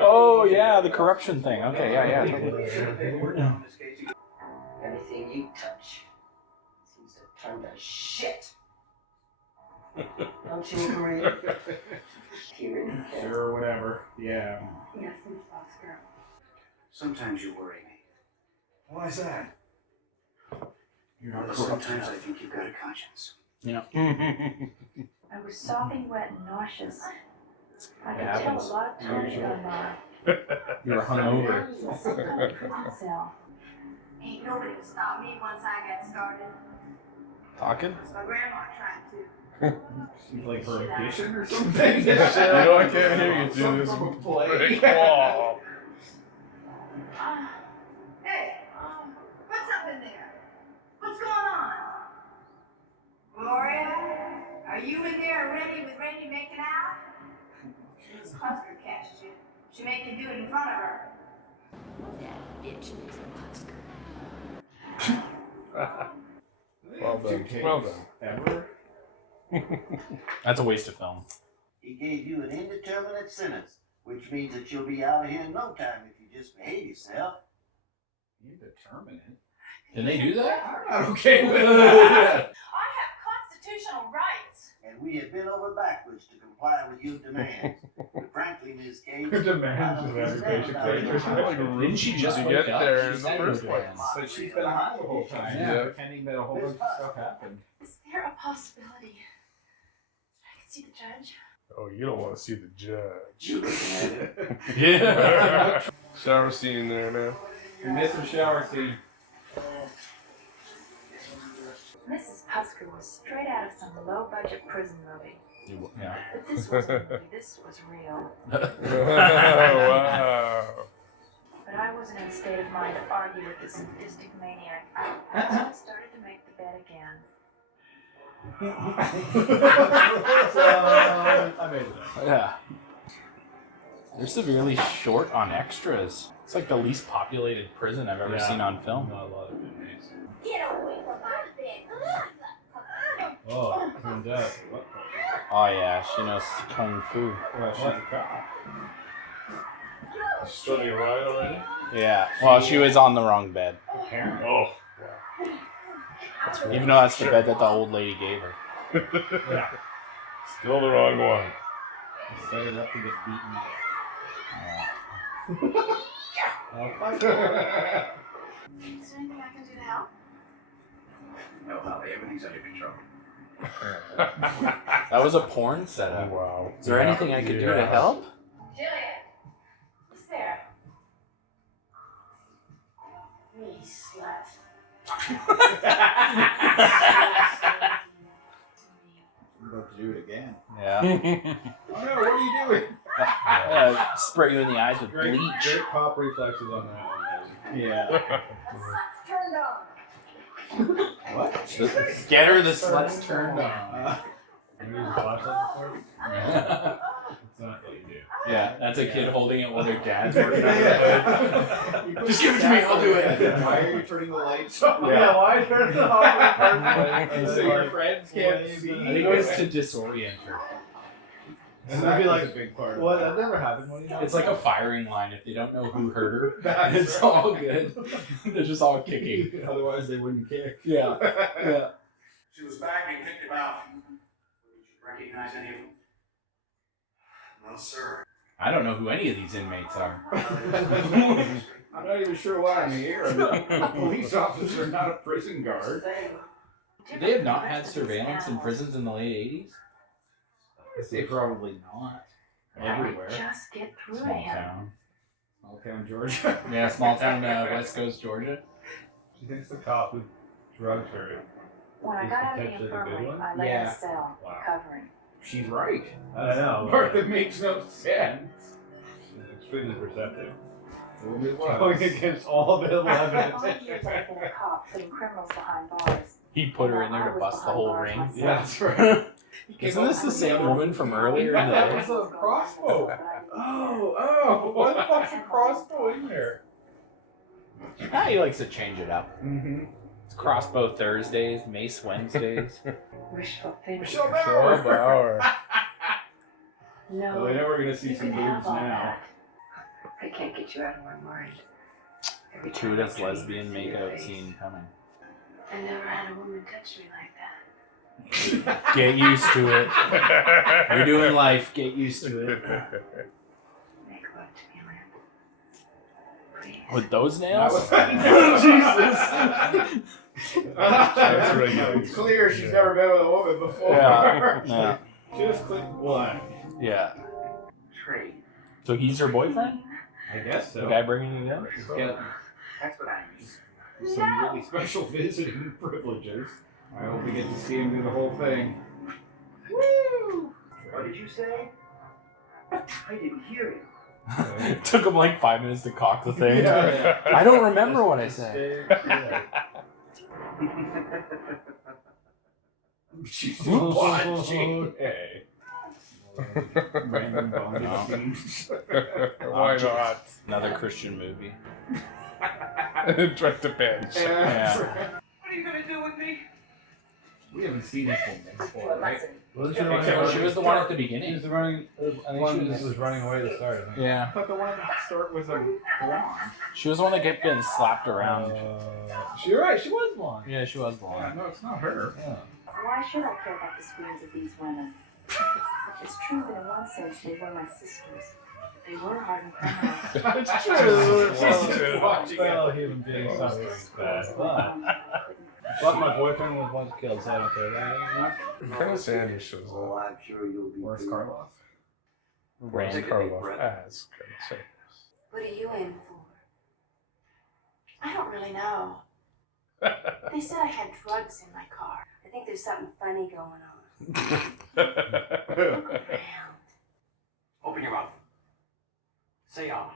Oh yeah, the corruption thing. Okay, yeah, totally. Anything you touch seems to turn to shit. Don't you agree? Kieran, Sure, whatever. Yeah. Yes, Miss Oscar. Sometimes you worry me. Why is that? You're not Well, corrupt sometimes I enough. think you've got a conscience. Yeah. I was sopping wet and nauseous. I could happens. tell a lot of time had gone by. You were hungover. Prison cell. Ain't nobody to stop me once I get started. Talking? My grandma tried to. She's like her audition or something. You know, I can't hear you through this brick wall. Hey, what's up in there? What's going on? Gloria, are you in there already with Randy making out? Miss Husker catched you. She made you do it in front of her. That bitch, Miss Husker. Well done. Well done. Ever? That's a waste of film. He gave you an indeterminate sentence, which means that you'll be out of here in no time if you just behave yourself. Indeterminate? Can they do that? I'm not okay with that. I have constitutional rights. And we have bent over backwards to comply with your demands. But frankly, Ms. Cage, Her demands of education. Didn't she just to wake get up? there She in the said first her place? demands. But she's been high the whole time, Yeah. pretending that a whole bunch of stuff happened. Is there a possibility I could see the judge? Oh, you don't want to see the judge. you looking at it. Yeah. Shower scene there now. We missed the shower scene. Mrs. Pusker was straight out of some low-budget prison movie. Yeah. But this wasn't a movie, this was real. Wow. But I wasn't in a state of mind to argue with this sadistic maniac. So I started to make the bed again. I made it. Yeah. They're severely short on extras. It's like the least populated prison I've ever seen on film. Not a lot of inmates. Get away from my bed. Oh, turns out. What? Oh yeah, she knows kung fu. Well, she's a cop. Starting a riot already? Yeah. Well, she was on the wrong bed. Apparently. Oh. Even though that's the bed that the old lady gave her. Yeah. Still the wrong one. Set it up to get beaten up. Is there anything I can do to help? No, Holly, everything's under control. That was a porn setup. Wow. Is there anything I could do to help? Juliet. Sarah. Me, slut. I'm about to do it again. Yeah. Oh no, what are you doing? Spray you in the eyes with Great bleach. pop reflexes on that one. Yeah. Turned on. What? Get her the sluts turned on. Have you used a flashlight before? That's not what you do. Yeah, that's a kid holding it while their dad's working on it. You Just give it to me, I'll do it. Why are you turning the lights on? Yeah, why turn it off in the first So your friends can't see. I think it was to disorient her. And they'd be like, a big part of what? That never happened. What do you know? It's like a firing line if they don't know who hurt her. That's It's right. all good. They're just all kicking. Otherwise, they wouldn't kick. Yeah. Yeah. She was back and kicked him out. Did you recognize any of them? No, sir. I don't know who any of these inmates are. I'm not even sure why I'm here. I'm a police officer, not a prison guard. They have not had surveillance in prisons in the late 80s? They probably not. Everywhere. Just get through to Small him. town. Small town Georgia. Yeah, small town West Coast Georgia. She thinks the cop who drugged her. When I Is got out of the potentially the good infirmary, one? I lay in Yeah. a cell, Wow. recovering. She's right. I know. Part that makes no sense. She's extremely perceptive. It Going against all available All evidence. years I've been a cop, putting criminals behind bars. He put her in there to bust the whole ring. Yeah, that's right. Isn't this the same woman from earlier in the That day? was a crossbow. Oh, Why the fuck's a crossbow in there? Ah, he likes to change it up. Mm-hmm. It's crossbow Thursdays, mace Wednesdays. Wishful thinking. Michelle Michelle Bauer. Bauer. No, Well, I know we're gonna see you some can have boobs all now. that. I can't get you out of my mind. Every time I Gratuitous dream, lesbian I see your makeout face. scene coming. I never had a woman touch me like that. Get used to it. You're doing life. Get used to it. Make love to me, Lynn. Please. With those nails? Jesus. That's regular. It's clear she's never been with a woman before. Yeah. Yeah. Just click one. Yeah. Trade. So he's her boyfriend? I guess so. The guy bringing you down? Get That's what I mean. some really special visiting privileges. I hope we get to see him do the whole thing. Woo! What did you say? I didn't hear you. It took him like 5 minutes to cock the thing. Yeah. I don't remember what I said. She's watching. Hey. Random bondage No. scenes. Why not? Another Christian movie. Direct to bench. Yeah. What are you gonna do with me? We haven't seen this woman before, right? Wasn't She was the one at the beginning. She was running. I think One she that was running away at the start. I think. Yeah. I thought the one at the start was a blonde. She was the one that kept getting slapped around. You're right. She was blonde. Yeah, she was blonde. Yeah, no, it's not her. Yeah. Why should I care about the spoons of these women? It's true that in one sense they were my sisters. They were hardened criminals. It's true. She's just watching Fellow human beings suffering bad, but my boyfriend was once killed, so I don't care about it. Colonel Sanders shows Oh, up. I'm sure you'll be. Where's Karloff? Rand Take a deep Karloff breath. as Colonel Sanders. What are you in for? I don't really know. They said I had drugs in my car. I think there's something funny going on. Look around. Open your mouth. Say ah.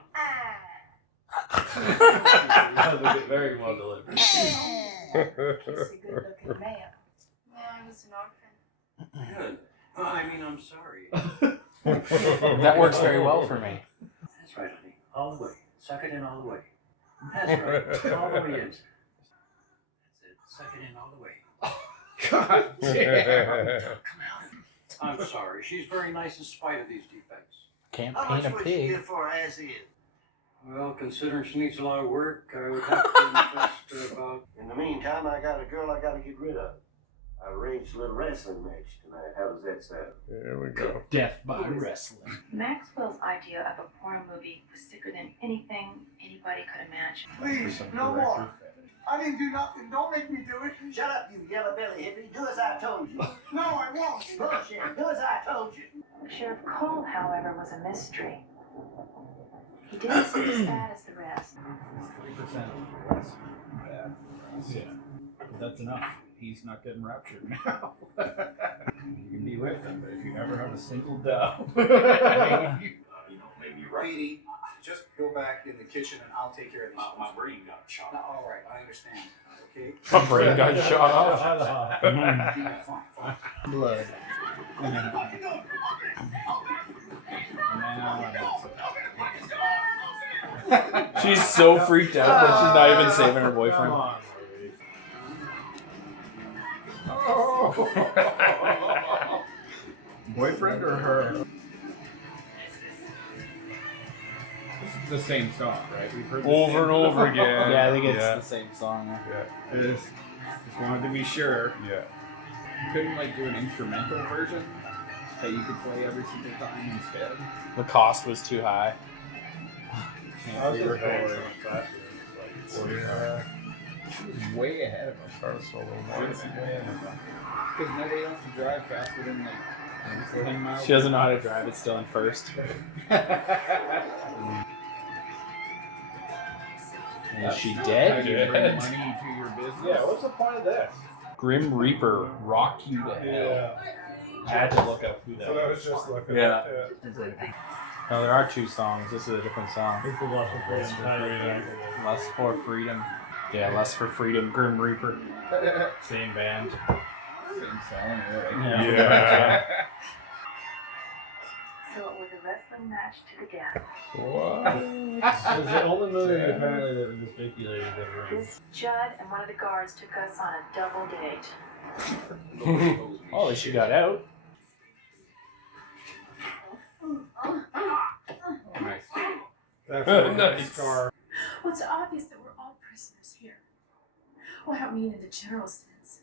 Very well delivered. He's a good-looking man. Yeah, I was an orphan. Good. I mean, I'm sorry. That works very well for me. That's right, honey. All the way. Suck it in all the way. That's right. All the way in. That's it. Suck it in all the way. God damn. I'm sorry. She's very nice in spite of these defects. Can't How paint much a would you pig. give for her as is? Well, considering she needs a lot of work, I would have to invest about... In the meantime, I got a girl I gotta get rid of. I arranged a little wrestling match tonight. How does that sound? There we go. Death by wrestling. Maxwell's idea of a porn movie was sicker than anything anybody could imagine. Please, no more. I didn't do nothing. Don't make me do it. Shut up, you yellow belly hippie. Do as I told you. No, I won't. Bullshit. Do as I told you. Sheriff Cole, however, was a mystery. He didn't seem as bad as the rest. 3% less bad. Yeah. But that's enough. He's not getting raptured now. You can be with him, but if you never have a single dub. You know, maybe right. Petey, just go back in the kitchen and I'll take care of these. My brain got shot. No, all right, I understand. Okay. My brain got shot off. Yeah, fine. Blood. She's so freaked out that she's not even saving her boyfriend. Boyfriend or her? This is the same song, right? We've heard Over and over again. Yeah, I think it's the same song. Yeah. It is. Just wanted to be sure. Yeah. You couldn't like do an instrumental version that you could play every single time instead. The cost was too high. Can't re-record. She was way ahead of us. Because nobody wants to drive faster than like 10 miles. She doesn't know how to drive. It's still in first. Is she dead? How you bring money to your business? Yeah, what's the point of this? Grim Reaper, rock you to hell. Yeah. I had to look up who that So was. that was just looking Yeah. at No, there are two songs. This is a different song. Lust for Freedom. Lust for Freedom. Yeah, Lust for Freedom, Grim Reaper. Same band. Same song, really. Yeah. So it was a wrestling match to the death. What? It was the only movie apparently that was speculated ever. This Judd and one of the guards took us on a double date. Oh, she got out. Nice. That's Nice. Scar. Well, it's obvious that we're all prisoners here. Well, I don't mean in the general sense.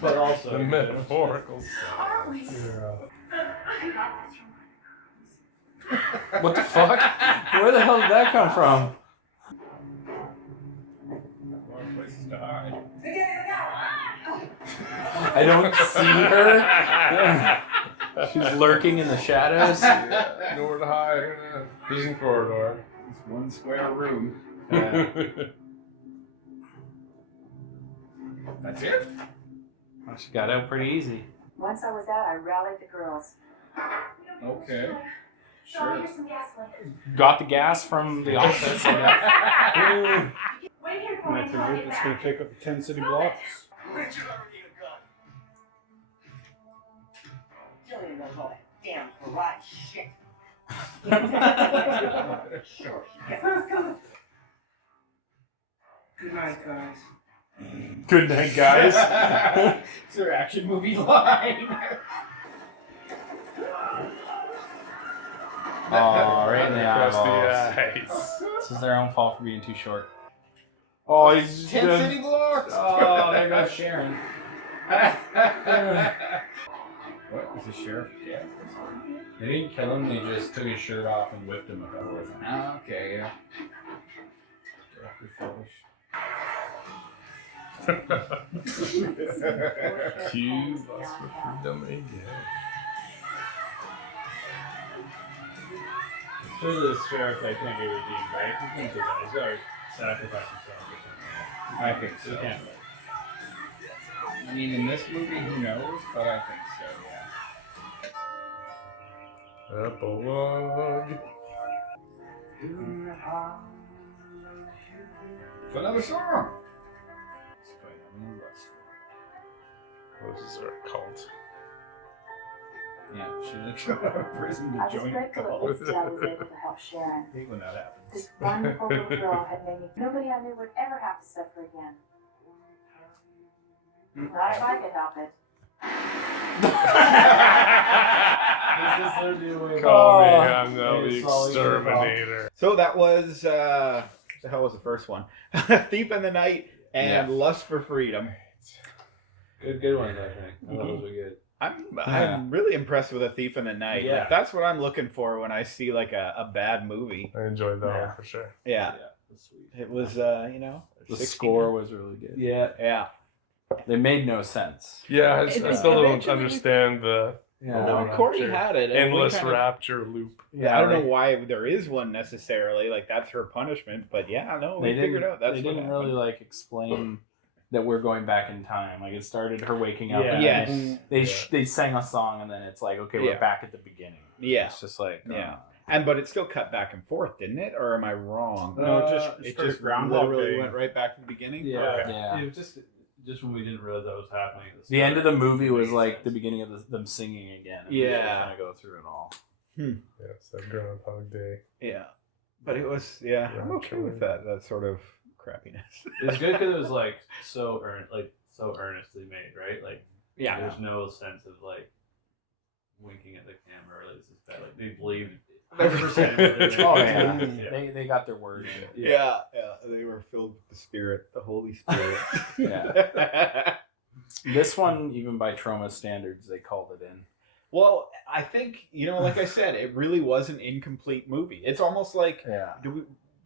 But also The metaphorical Aren't we? What the fuck? Where the hell did that come from? Wrong places to hide. I don't see her. She's lurking in the shadows. Yeah, nowhere to hide in a prison corridor. It's one square room. Yeah. That's it? Well, she got out pretty easy. Once I was out, I rallied the girls. Okay. Sean, here's some gasoline. Got the gas from the office. Wait here for me until I get It's back. going to take up 10 city blocks. Jillian knows all that damn karate shit. Good night, guys. Good night, guys. It's their action movie line. Oh, right in the Across the eyeballs. eyes. This is their own fault for being too short. Oh, he's Tent just... City Blocks. Oh, there goes Sharon. What was the sheriff? Yeah. They didn't kill him, they just took his shirt off and whipped him a couple of times. Okay, yeah. Cue Lust for Freedom again. So the sheriff, I think, it would be right. He thinks that he's got to sacrifice himself or something. I think so. He can't. I mean, in this movie, who knows? But I think so, yeah. Epilogue. Another song. This is our cult. Yeah, should have gone out of prison I to was join grateful the at cult. least that I was able to help Sharon. I hate when that happens. This wonderful little girl had made me. Nobody I knew would ever have to suffer again. Not if I could help it. This is their new way of Call me, I'm now the exterminator. So that was what the hell was the first one? Thief in the Night and Lust for Freedom. Good ones, I think. I thought those were good. I'm really impressed with A Thief in the Night. Yeah. Like, that's what I'm looking for when I see like a bad movie. I enjoyed that one for sure. Yeah. That's sweet. It was you know, The 16. score was really good. Yeah. They made no sense. Yeah, I still don't Eventually- understand the Well, Corey had it. and we endless kind of- rapture loop. Yeah, I don't know why there is one necessarily. Like that's her punishment, but yeah, no, we figured out that's they what didn't happened. really like explain that we're going back in time. Like it started her waking up. Yeah. And Yes. then they sang a song, and then it's like, okay, we're Yeah. back at the beginning. Yeah. It's just like Yeah. But it still cut back and forth, didn't it? Or am I wrong? No, it started just Groundhog literally Day. went right back to the beginning. Yeah. Okay. Yeah. It was just when we didn't realize that was happening. At The end of the movie was like the beginning of them singing again. And Yeah. they were trying to go through it all. Yes, that Groundhog Day. Yeah. But it was I'm okay with that sort of crappiness. It's good because it was like so earnestly made, right? Like Yeah. there's no sense of like winking at the camera or this is bad. Like they believed 100% Oh yeah, they got their word in. Yeah, they were filled with the Spirit, the Holy Spirit. Yeah. This one, even by Troma standards, they called it in. Well, I think like I said, it really was an incomplete movie. It's almost like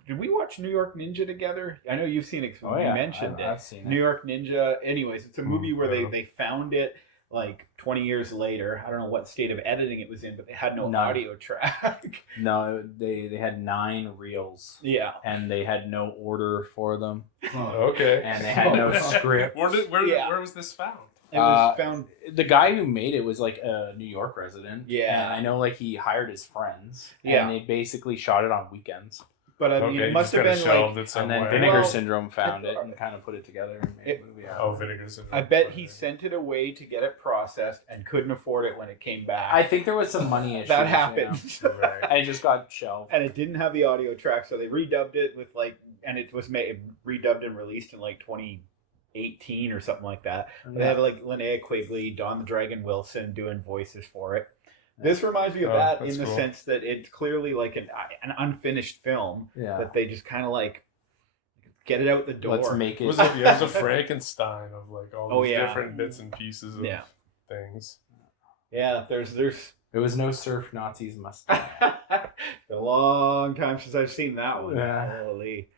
did we watch New York Ninja together? I know you've seen it. Oh, You yeah. mentioned it. I've seen it. New York Ninja. Anyways, it's a movie where they found it like 20 years later. I don't know what state of editing it was in, but they had no audio track. No, they had 9 reels. Yeah. And they had no order for them. Okay. And they had no script. Where was this found? It was found. The guy who made it was like a New York resident. Yeah. And I know like he hired his friends. Yeah. And they basically shot it on weekends. But I mean, it must have been like. And then Vinegar Syndrome found it and kind of put it together and made a movie out of it. Vinegar Syndrome. I bet he sent it away to get it processed and couldn't afford it when it came back. I think there was some money issues. That happened. And it just got shelved. And it didn't have the audio track, so they redubbed it with and it was redubbed and released in like 2018 or something like that. Yeah. They have like Linnea Quigley, Don the Dragon Wilson doing voices for it. This reminds me of that in the sense that it's clearly like an unfinished film that they just kind of like get it out the door. Let's make it. It was a Frankenstein of like all these different bits and pieces of things. Yeah, there's. It was no surf Nazis Mustang. Been a long time since I've seen that one. Yeah. Holy.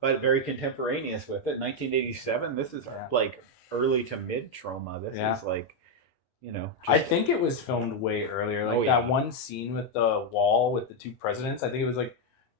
But very contemporaneous with it. 1987. This is like early to mid Troma. This is like, I think it was filmed way earlier. Like that one scene with the wall with the 2 presidents. I think it was like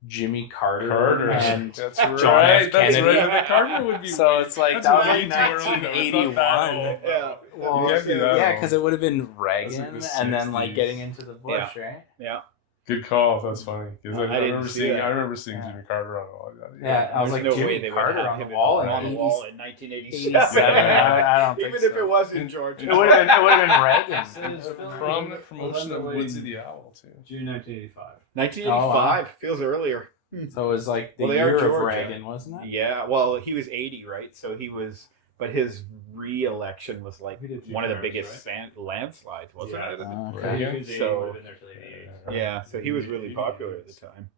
Jimmy Carter and that's John right. F. That's Kennedy. right. Carter would be. So it's like that's that was way like too early, though. It's 1981. not that old. Yeah. Well, You can't be that yeah, old. because it would have been Reagan That's like the and then like 60s. getting into the Bush, right? Yeah. Good call. That's funny. 'Cause I remember see seeing. that. I remember seeing Jimmy Carter on all of that. Yeah, I was like, no way Jimmy they would Carter have on the him wall on in the wall in 1987. I don't think Even so. if it was in Georgia. It would have been Reagan. Prominent promotion of Woodsy the Owl too. June 1985. 1985 feels earlier. So it was like the Well, they are year of Georgia. Reagan, wasn't it? Yeah. Well, he was 80, right? So he was but his re-election was like He did 2 one of the terms, biggest landslides, wasn't it? Okay. So yeah, so he was really popular at the time.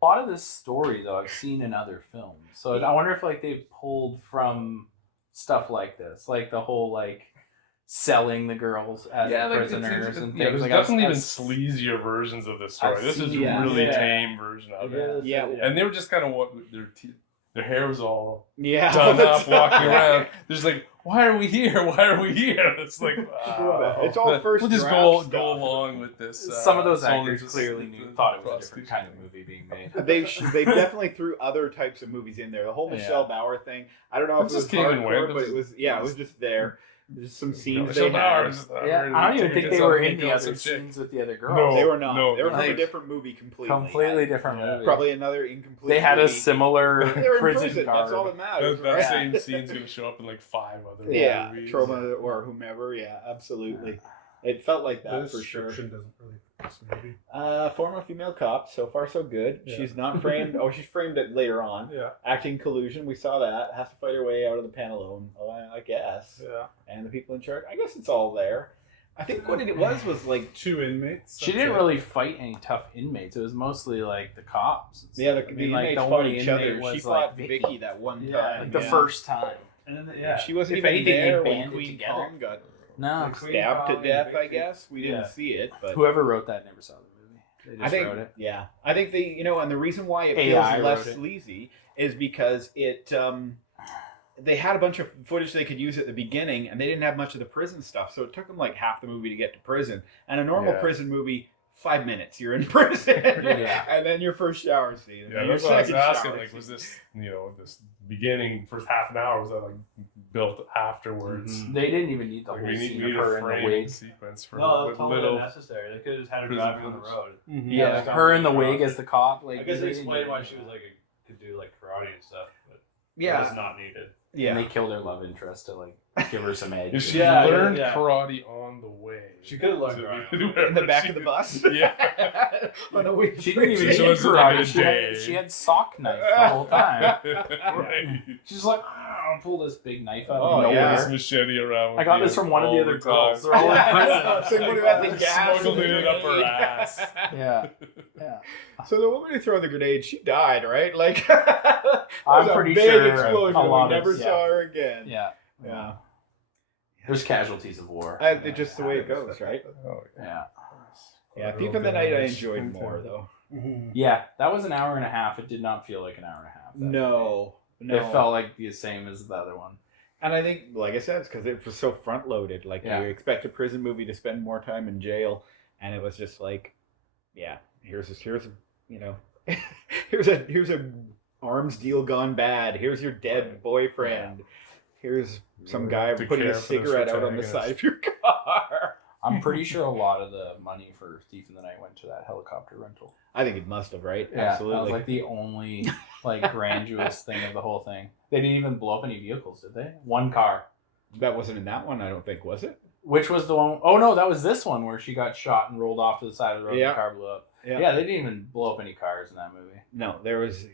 A lot of this story, though, I've seen in other films. So I wonder if like they've pulled from stuff like this, like the whole like selling the girls as prisoners and things. There's like definitely been sleazier versions of this story. This is a really tame version of it. Yeah. And they were just kind of their hair was all Yeah, done up, walking around. There's like, why are we here? Why are we here? It's like, it's all first. We'll just go along with this. Some of those actors clearly thought it was a different kind of movie being made. They definitely threw other types of movies in there. The whole Michelle Bauer thing. I don't know if it was hardcore, but it was just there. There's some scenes they had. I don't even think they were in the other scenes with the other girls. No, they were not. No, they were from a different movie completely. Completely different movie. Probably another incomplete. They had movie. a similar prison guard. That's all that matters. That same scene's gonna show up in like 5 other movies. Trauma or whomever. Yeah, absolutely. It felt like that This for sure. description doesn't really fit this movie. Former female cop. So far, so good. Yeah. She's not framed. Oh, she's framed it later on. Yeah. Acting collusion. We saw that. Has to fight her way out of the pen alone. I guess. Yeah. And the people in charge. I guess it's all there. I think what it was like 2 inmates. She didn't really fight any tough inmates. It was mostly like the cops. And Yeah, stuff. the like, inmates the fought only each inmate other. was, She like, fought Vicky that one time. Like the first time. And then She wasn't If even anything, there they when banded Queen together. Kong got No. stabbed to death. I guess we didn't see it, but Whoever wrote that never saw the movie. They just I think, wrote it. yeah, I think and the reason why it AI feels less wrote it. sleazy is because they had a bunch of footage they could use at the beginning, and they didn't have much of the prison stuff, so it took them like half the movie to get to prison. And a normal prison movie, 5 minutes, you're in prison, and then your first shower scene. And Yeah, then that's your what I was second asking. shower Like, scene. was this this beginning first half an hour? Was that like built afterwards? They didn't even need the Like, whole we scene need of her a in the framing wig. sequence for No, with that's totally little unnecessary. They could have just had her prison driving on the footage. road. Yeah, Just her in the gone wig as the cop. Like, I guess they they didn't explained need why it. she was like could do like karate and stuff, but Yeah. it's not needed. Yeah. And they killed their love interest to like give her some edge. If she Yeah, learned yeah. karate on the way, She could have learned to karate. do in the back she of the did- bus. Yeah. On the way. She didn't even She need wasn't like karate. a day. She had sock knife the whole time. Right. She's like, I'll pull this big knife out Oh, of yeah. nowhere. This machete around. I got with this you from one of the all other time. girls. They're all in prison. Same one who had the gas. Smuggled and it up her grenade. ass. Yeah. Yeah. So the woman who threw the grenade, she died, right? Like, that I'm was a pretty big sure explosion. a lot We of- never yeah. saw her again. Yeah. Yeah. There's casualties of war. It's just the way it goes, right? Oh, Yeah. Yeah, Thief in the Night I enjoyed more, though. Yeah, that was an hour and a half. It did not feel like an hour and a half. No. It felt like the same as the other one. And I think, like I said, it's because it was so front-loaded. Like, Yeah. you expect a prison movie to spend more time in jail, and it was just like, yeah, here's a arms deal gone bad. Here's your dead boyfriend. Here's some guy To putting care a for this cigarette out on the protagonist. side of your car. I'm pretty sure a lot of the money for Thief in the Night went to that helicopter rental. I think it must have, right? Yeah, Absolutely. that was like the only like grandiose thing of the whole thing. They didn't even blow up any vehicles, did they? One car. That wasn't in that one, I don't think, was it? Which was the one oh no, that was this one where she got shot and rolled off to the side of the road and Yeah. the car blew up. Yeah. Yeah, they didn't even blow up any cars in that movie. No, there was,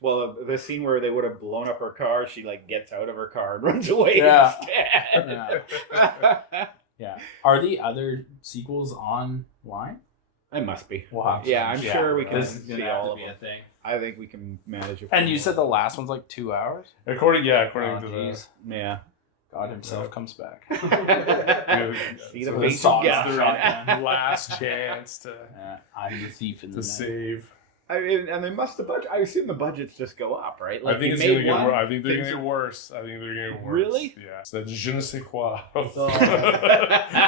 well, the scene where they would have blown up her car, she, like, gets out of her car and runs away Yeah. instead. Yeah. Are the other sequels online? It must be. We'll have to- Yeah, I'm sure we can This is see gonna have all to of be them. a thing. I think we can manage it. And you said the last one's like 2 hours? According Oh, to the jeez. Yeah. God himself comes back. See the So face saw's of the God. shotgun. last chance to I'm the thief in the to night. save. I mean, and they must have budget. I assume the budgets just go up, right? I think you it's made gonna get one, worse. I think they're things gonna are- get worse. I think they're gonna get worse. Really? Yeah. It's that je ne sais quoi of Oh.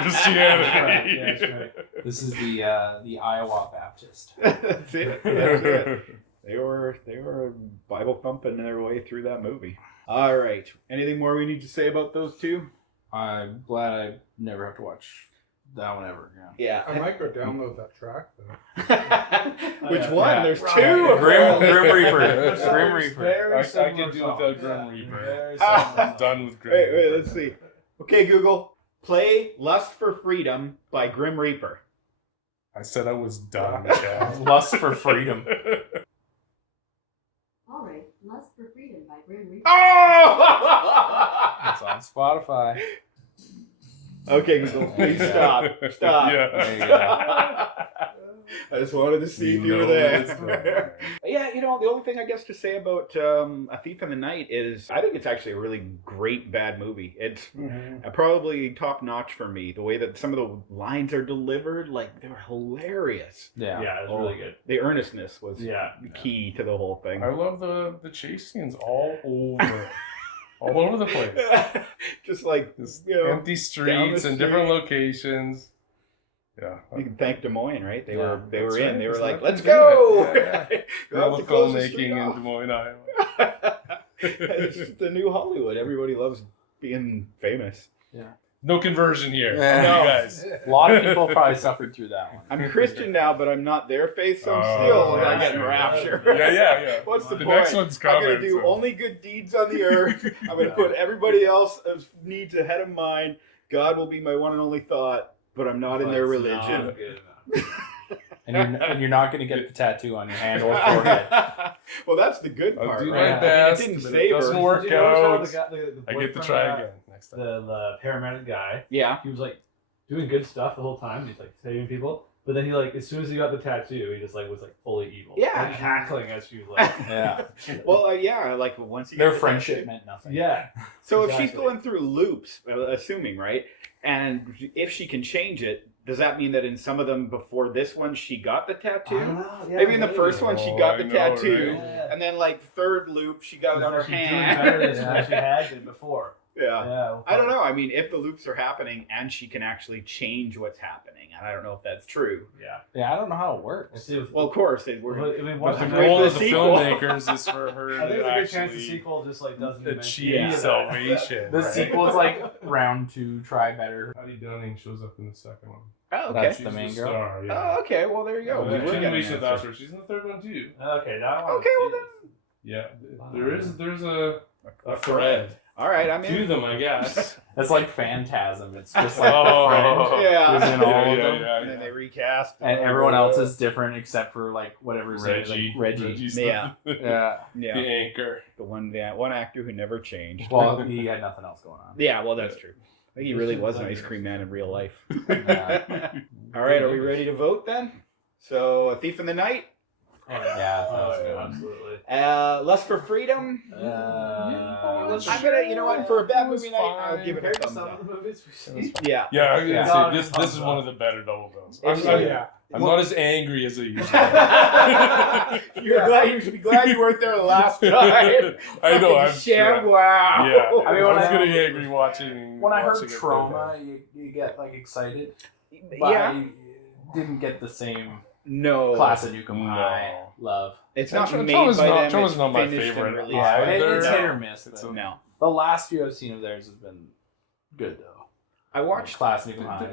Christianity. Yeah, that's right. This is the Iowa Baptist. That's it. That's it. They were Bible thumping their way through that movie. All right. Anything more we need to say about those two? I'm glad I never have to watch that one ever again. Yeah. I might go download that track though. Which one? Yeah. There's Right. two. Grim Reaper. Grim Reaper. I can do without Grim Reaper. Ah. I'm done with Grim Wait, Reaper. let's see. Okay, Google, play "Lust for Freedom" by Grim Reaper. I said I was done, Chad. Lust for Freedom. All right, Lust for Freedom by Grim Reaper. Oh! That's It's on Spotify. Okay, Google, please stop. Stop. Yeah. There you go. I just wanted to see if you were there. Yeah, the only thing I guess to say about A Thief in the Night is I think it's actually a really great bad movie. It's probably top notch for me. The way that some of the lines are delivered, like they're hilarious. Yeah, it's really good. The earnestness was key to the whole thing. I love the chase scenes all over. All over the place. Just like empty streets and different locations. Yeah. You can thank Des Moines, right? They were that's in. right. They were There's like, nothing let's to it. go! Yeah. All the filmmaking in Des Moines, Iowa. It's the new Hollywood. Everybody loves being famous. Yeah. No conversion here. No. You guys. A lot of people probably suffered through that one. I'm Christian now, but I'm not their faith, so I'm still not getting rapture. Yeah. What's the The point? next one's I'm coming. going to do only good deeds on the earth. I'm going to put everybody else's needs ahead of mine. God will be my one and only thought, but I'm not in their religion. And you're not going to get the tattoo on your hand or forehead. Well, that's the good part. I'll do right? my best, It didn't but save it doesn't her. work Did you notice how out. the I get to boyfriend try got- again next time. The paramedic guy. Yeah. He was like doing good stuff the whole time. He's like saving people. But then he as soon as he got the tattoo, he just was fully evil. Yeah. Like, cackling as she was like. Yeah. Well, like once you Their get the friendship tattoo- meant nothing. Yeah. So if she's Exactly. going through loops, assuming, right, and if she can change it, does that mean that in some of them before this one she got the tattoo? I don't know, yeah, maybe in the first one she got the I know, tattoo, right? and then like third loop she got it on her She's doing hand. better than she had been before. Yeah. I don't know. I mean, if the loops are happening and she can actually change what's happening, and I don't know if that's true. Yeah, I don't know how it works. Well, of course, we're But the wait goal for of the sequel. filmmakers is for her I think to there's a good chance the actually sequel just doesn't achieve salvation. The right? sequel is like round 2, try better. Patty Dunning shows up in the second one. Oh, okay. That's She's the main the girl. star, yeah. Oh, okay. Well, there you go. We will get an Alicia answer. Dawson. She's in the third one too. Okay, now I Okay, well then. Yeah, there's a thread. All right, I'm in. To them, I guess. It's like Phantasm. It's just like Oh, the friend yeah. who's in all of them. And then they recast. And everyone else is different except for like whatever his name is, like Reggie. Reggie's Yeah. Yeah. the anchor. The one actor who never changed. Well, he had nothing else going on. Yeah, well, that's true. I think he really was an ice cream man in real life. Yeah. All right, are we ready to vote then? So, A Thief in the Night. Yeah. absolutely. Lust for Freedom. I'm gonna, you know what? For a bad movie night, I'll give it a thumbs up. Yeah. Yeah, I'm Yeah. gonna say this is one of the better double films. I'm not as angry as I usually am. You should be glad you weren't there last time. I know. I'm Sham, wow. Yeah, I mean, I when was I- getting angry watching. When I heard watching it. Trauma, you get like excited. But Yeah. I didn't get the same No. Class of Newcomb High love. It's not And made Trauma's by not- them. Trauma's It's not my finished and favorite released. Yeah, either. it's hit or miss. It's though. No. The last few I've seen of theirs has been good though. I watched Class Newcomb High.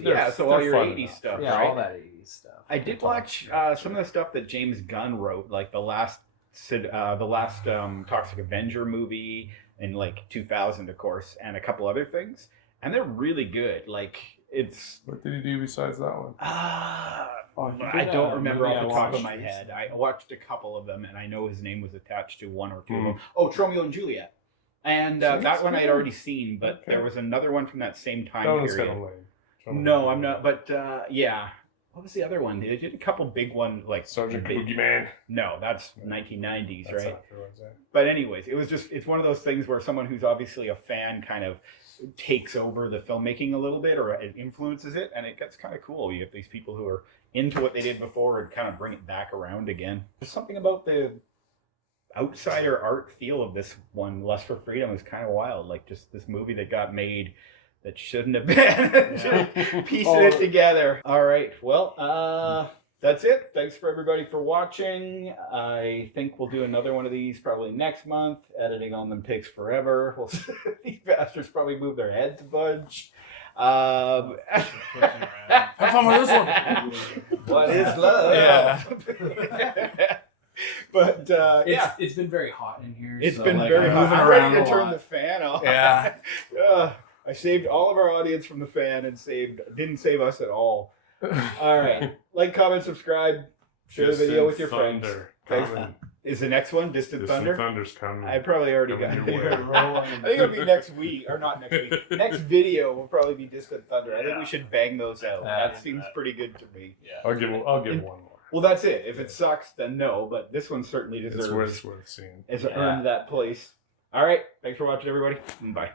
Yeah, so all your fun 80s enough. stuff, Yeah, right? all that 80s stuff. I did watch some of the stuff that James Gunn wrote, like the last Toxic Avenger movie in like 2000, of course, and a couple other things, and they're really good. Like it's. What did he do besides that one? I don't remember off the top of my head. I watched a couple of them, and I know his name was attached to one or two of them. Oh, Romeo and Juliet. And that one I had already seen, but there was another one from that same time period. No, I'm not. But yeah, what was the other one? They did a couple big ones, like Sergeant big, Boogeyman. No, that's 1990s, That's right? afterwards, yeah. But anyways, it's one of those things where someone who's obviously a fan kind of takes over the filmmaking a little bit, or it influences it, and it gets kind of cool. You get these people who are into what they did before and kind of bring it back around again. There's something about the outsider art feel of this one, Lust for Freedom, is kind of wild. Like just this movie that got made that shouldn't have been. Piecing it together. All right. Well, that's it. Thanks for everybody for watching. I think we'll do another one of these probably next month. Editing on them takes forever. These bastards probably move their heads a bunch. Have fun with this one. What is love? Yeah. But it's been very hot in here. It's so, been like, very I'm hot. moving I'm around ready to a turn lot. the fan off. Yeah. I saved all of our audience from the fan and didn't save us at all. All right. Like, comment, subscribe, share the video with your friends. Thunder. Thanks. Is the next one Distant Thunder? Thunder's coming. I probably already got coming it. your way. I think it'll be next week, or not next week. Next video will probably be Distant Thunder. I think we should bang those out. That seems pretty good to me. Yeah. I'll give one more. Well, that's it. If it sucks, then no. But this one certainly deserves. It's worth seeing. It's earned that place. All right. Thanks for watching, everybody. Bye.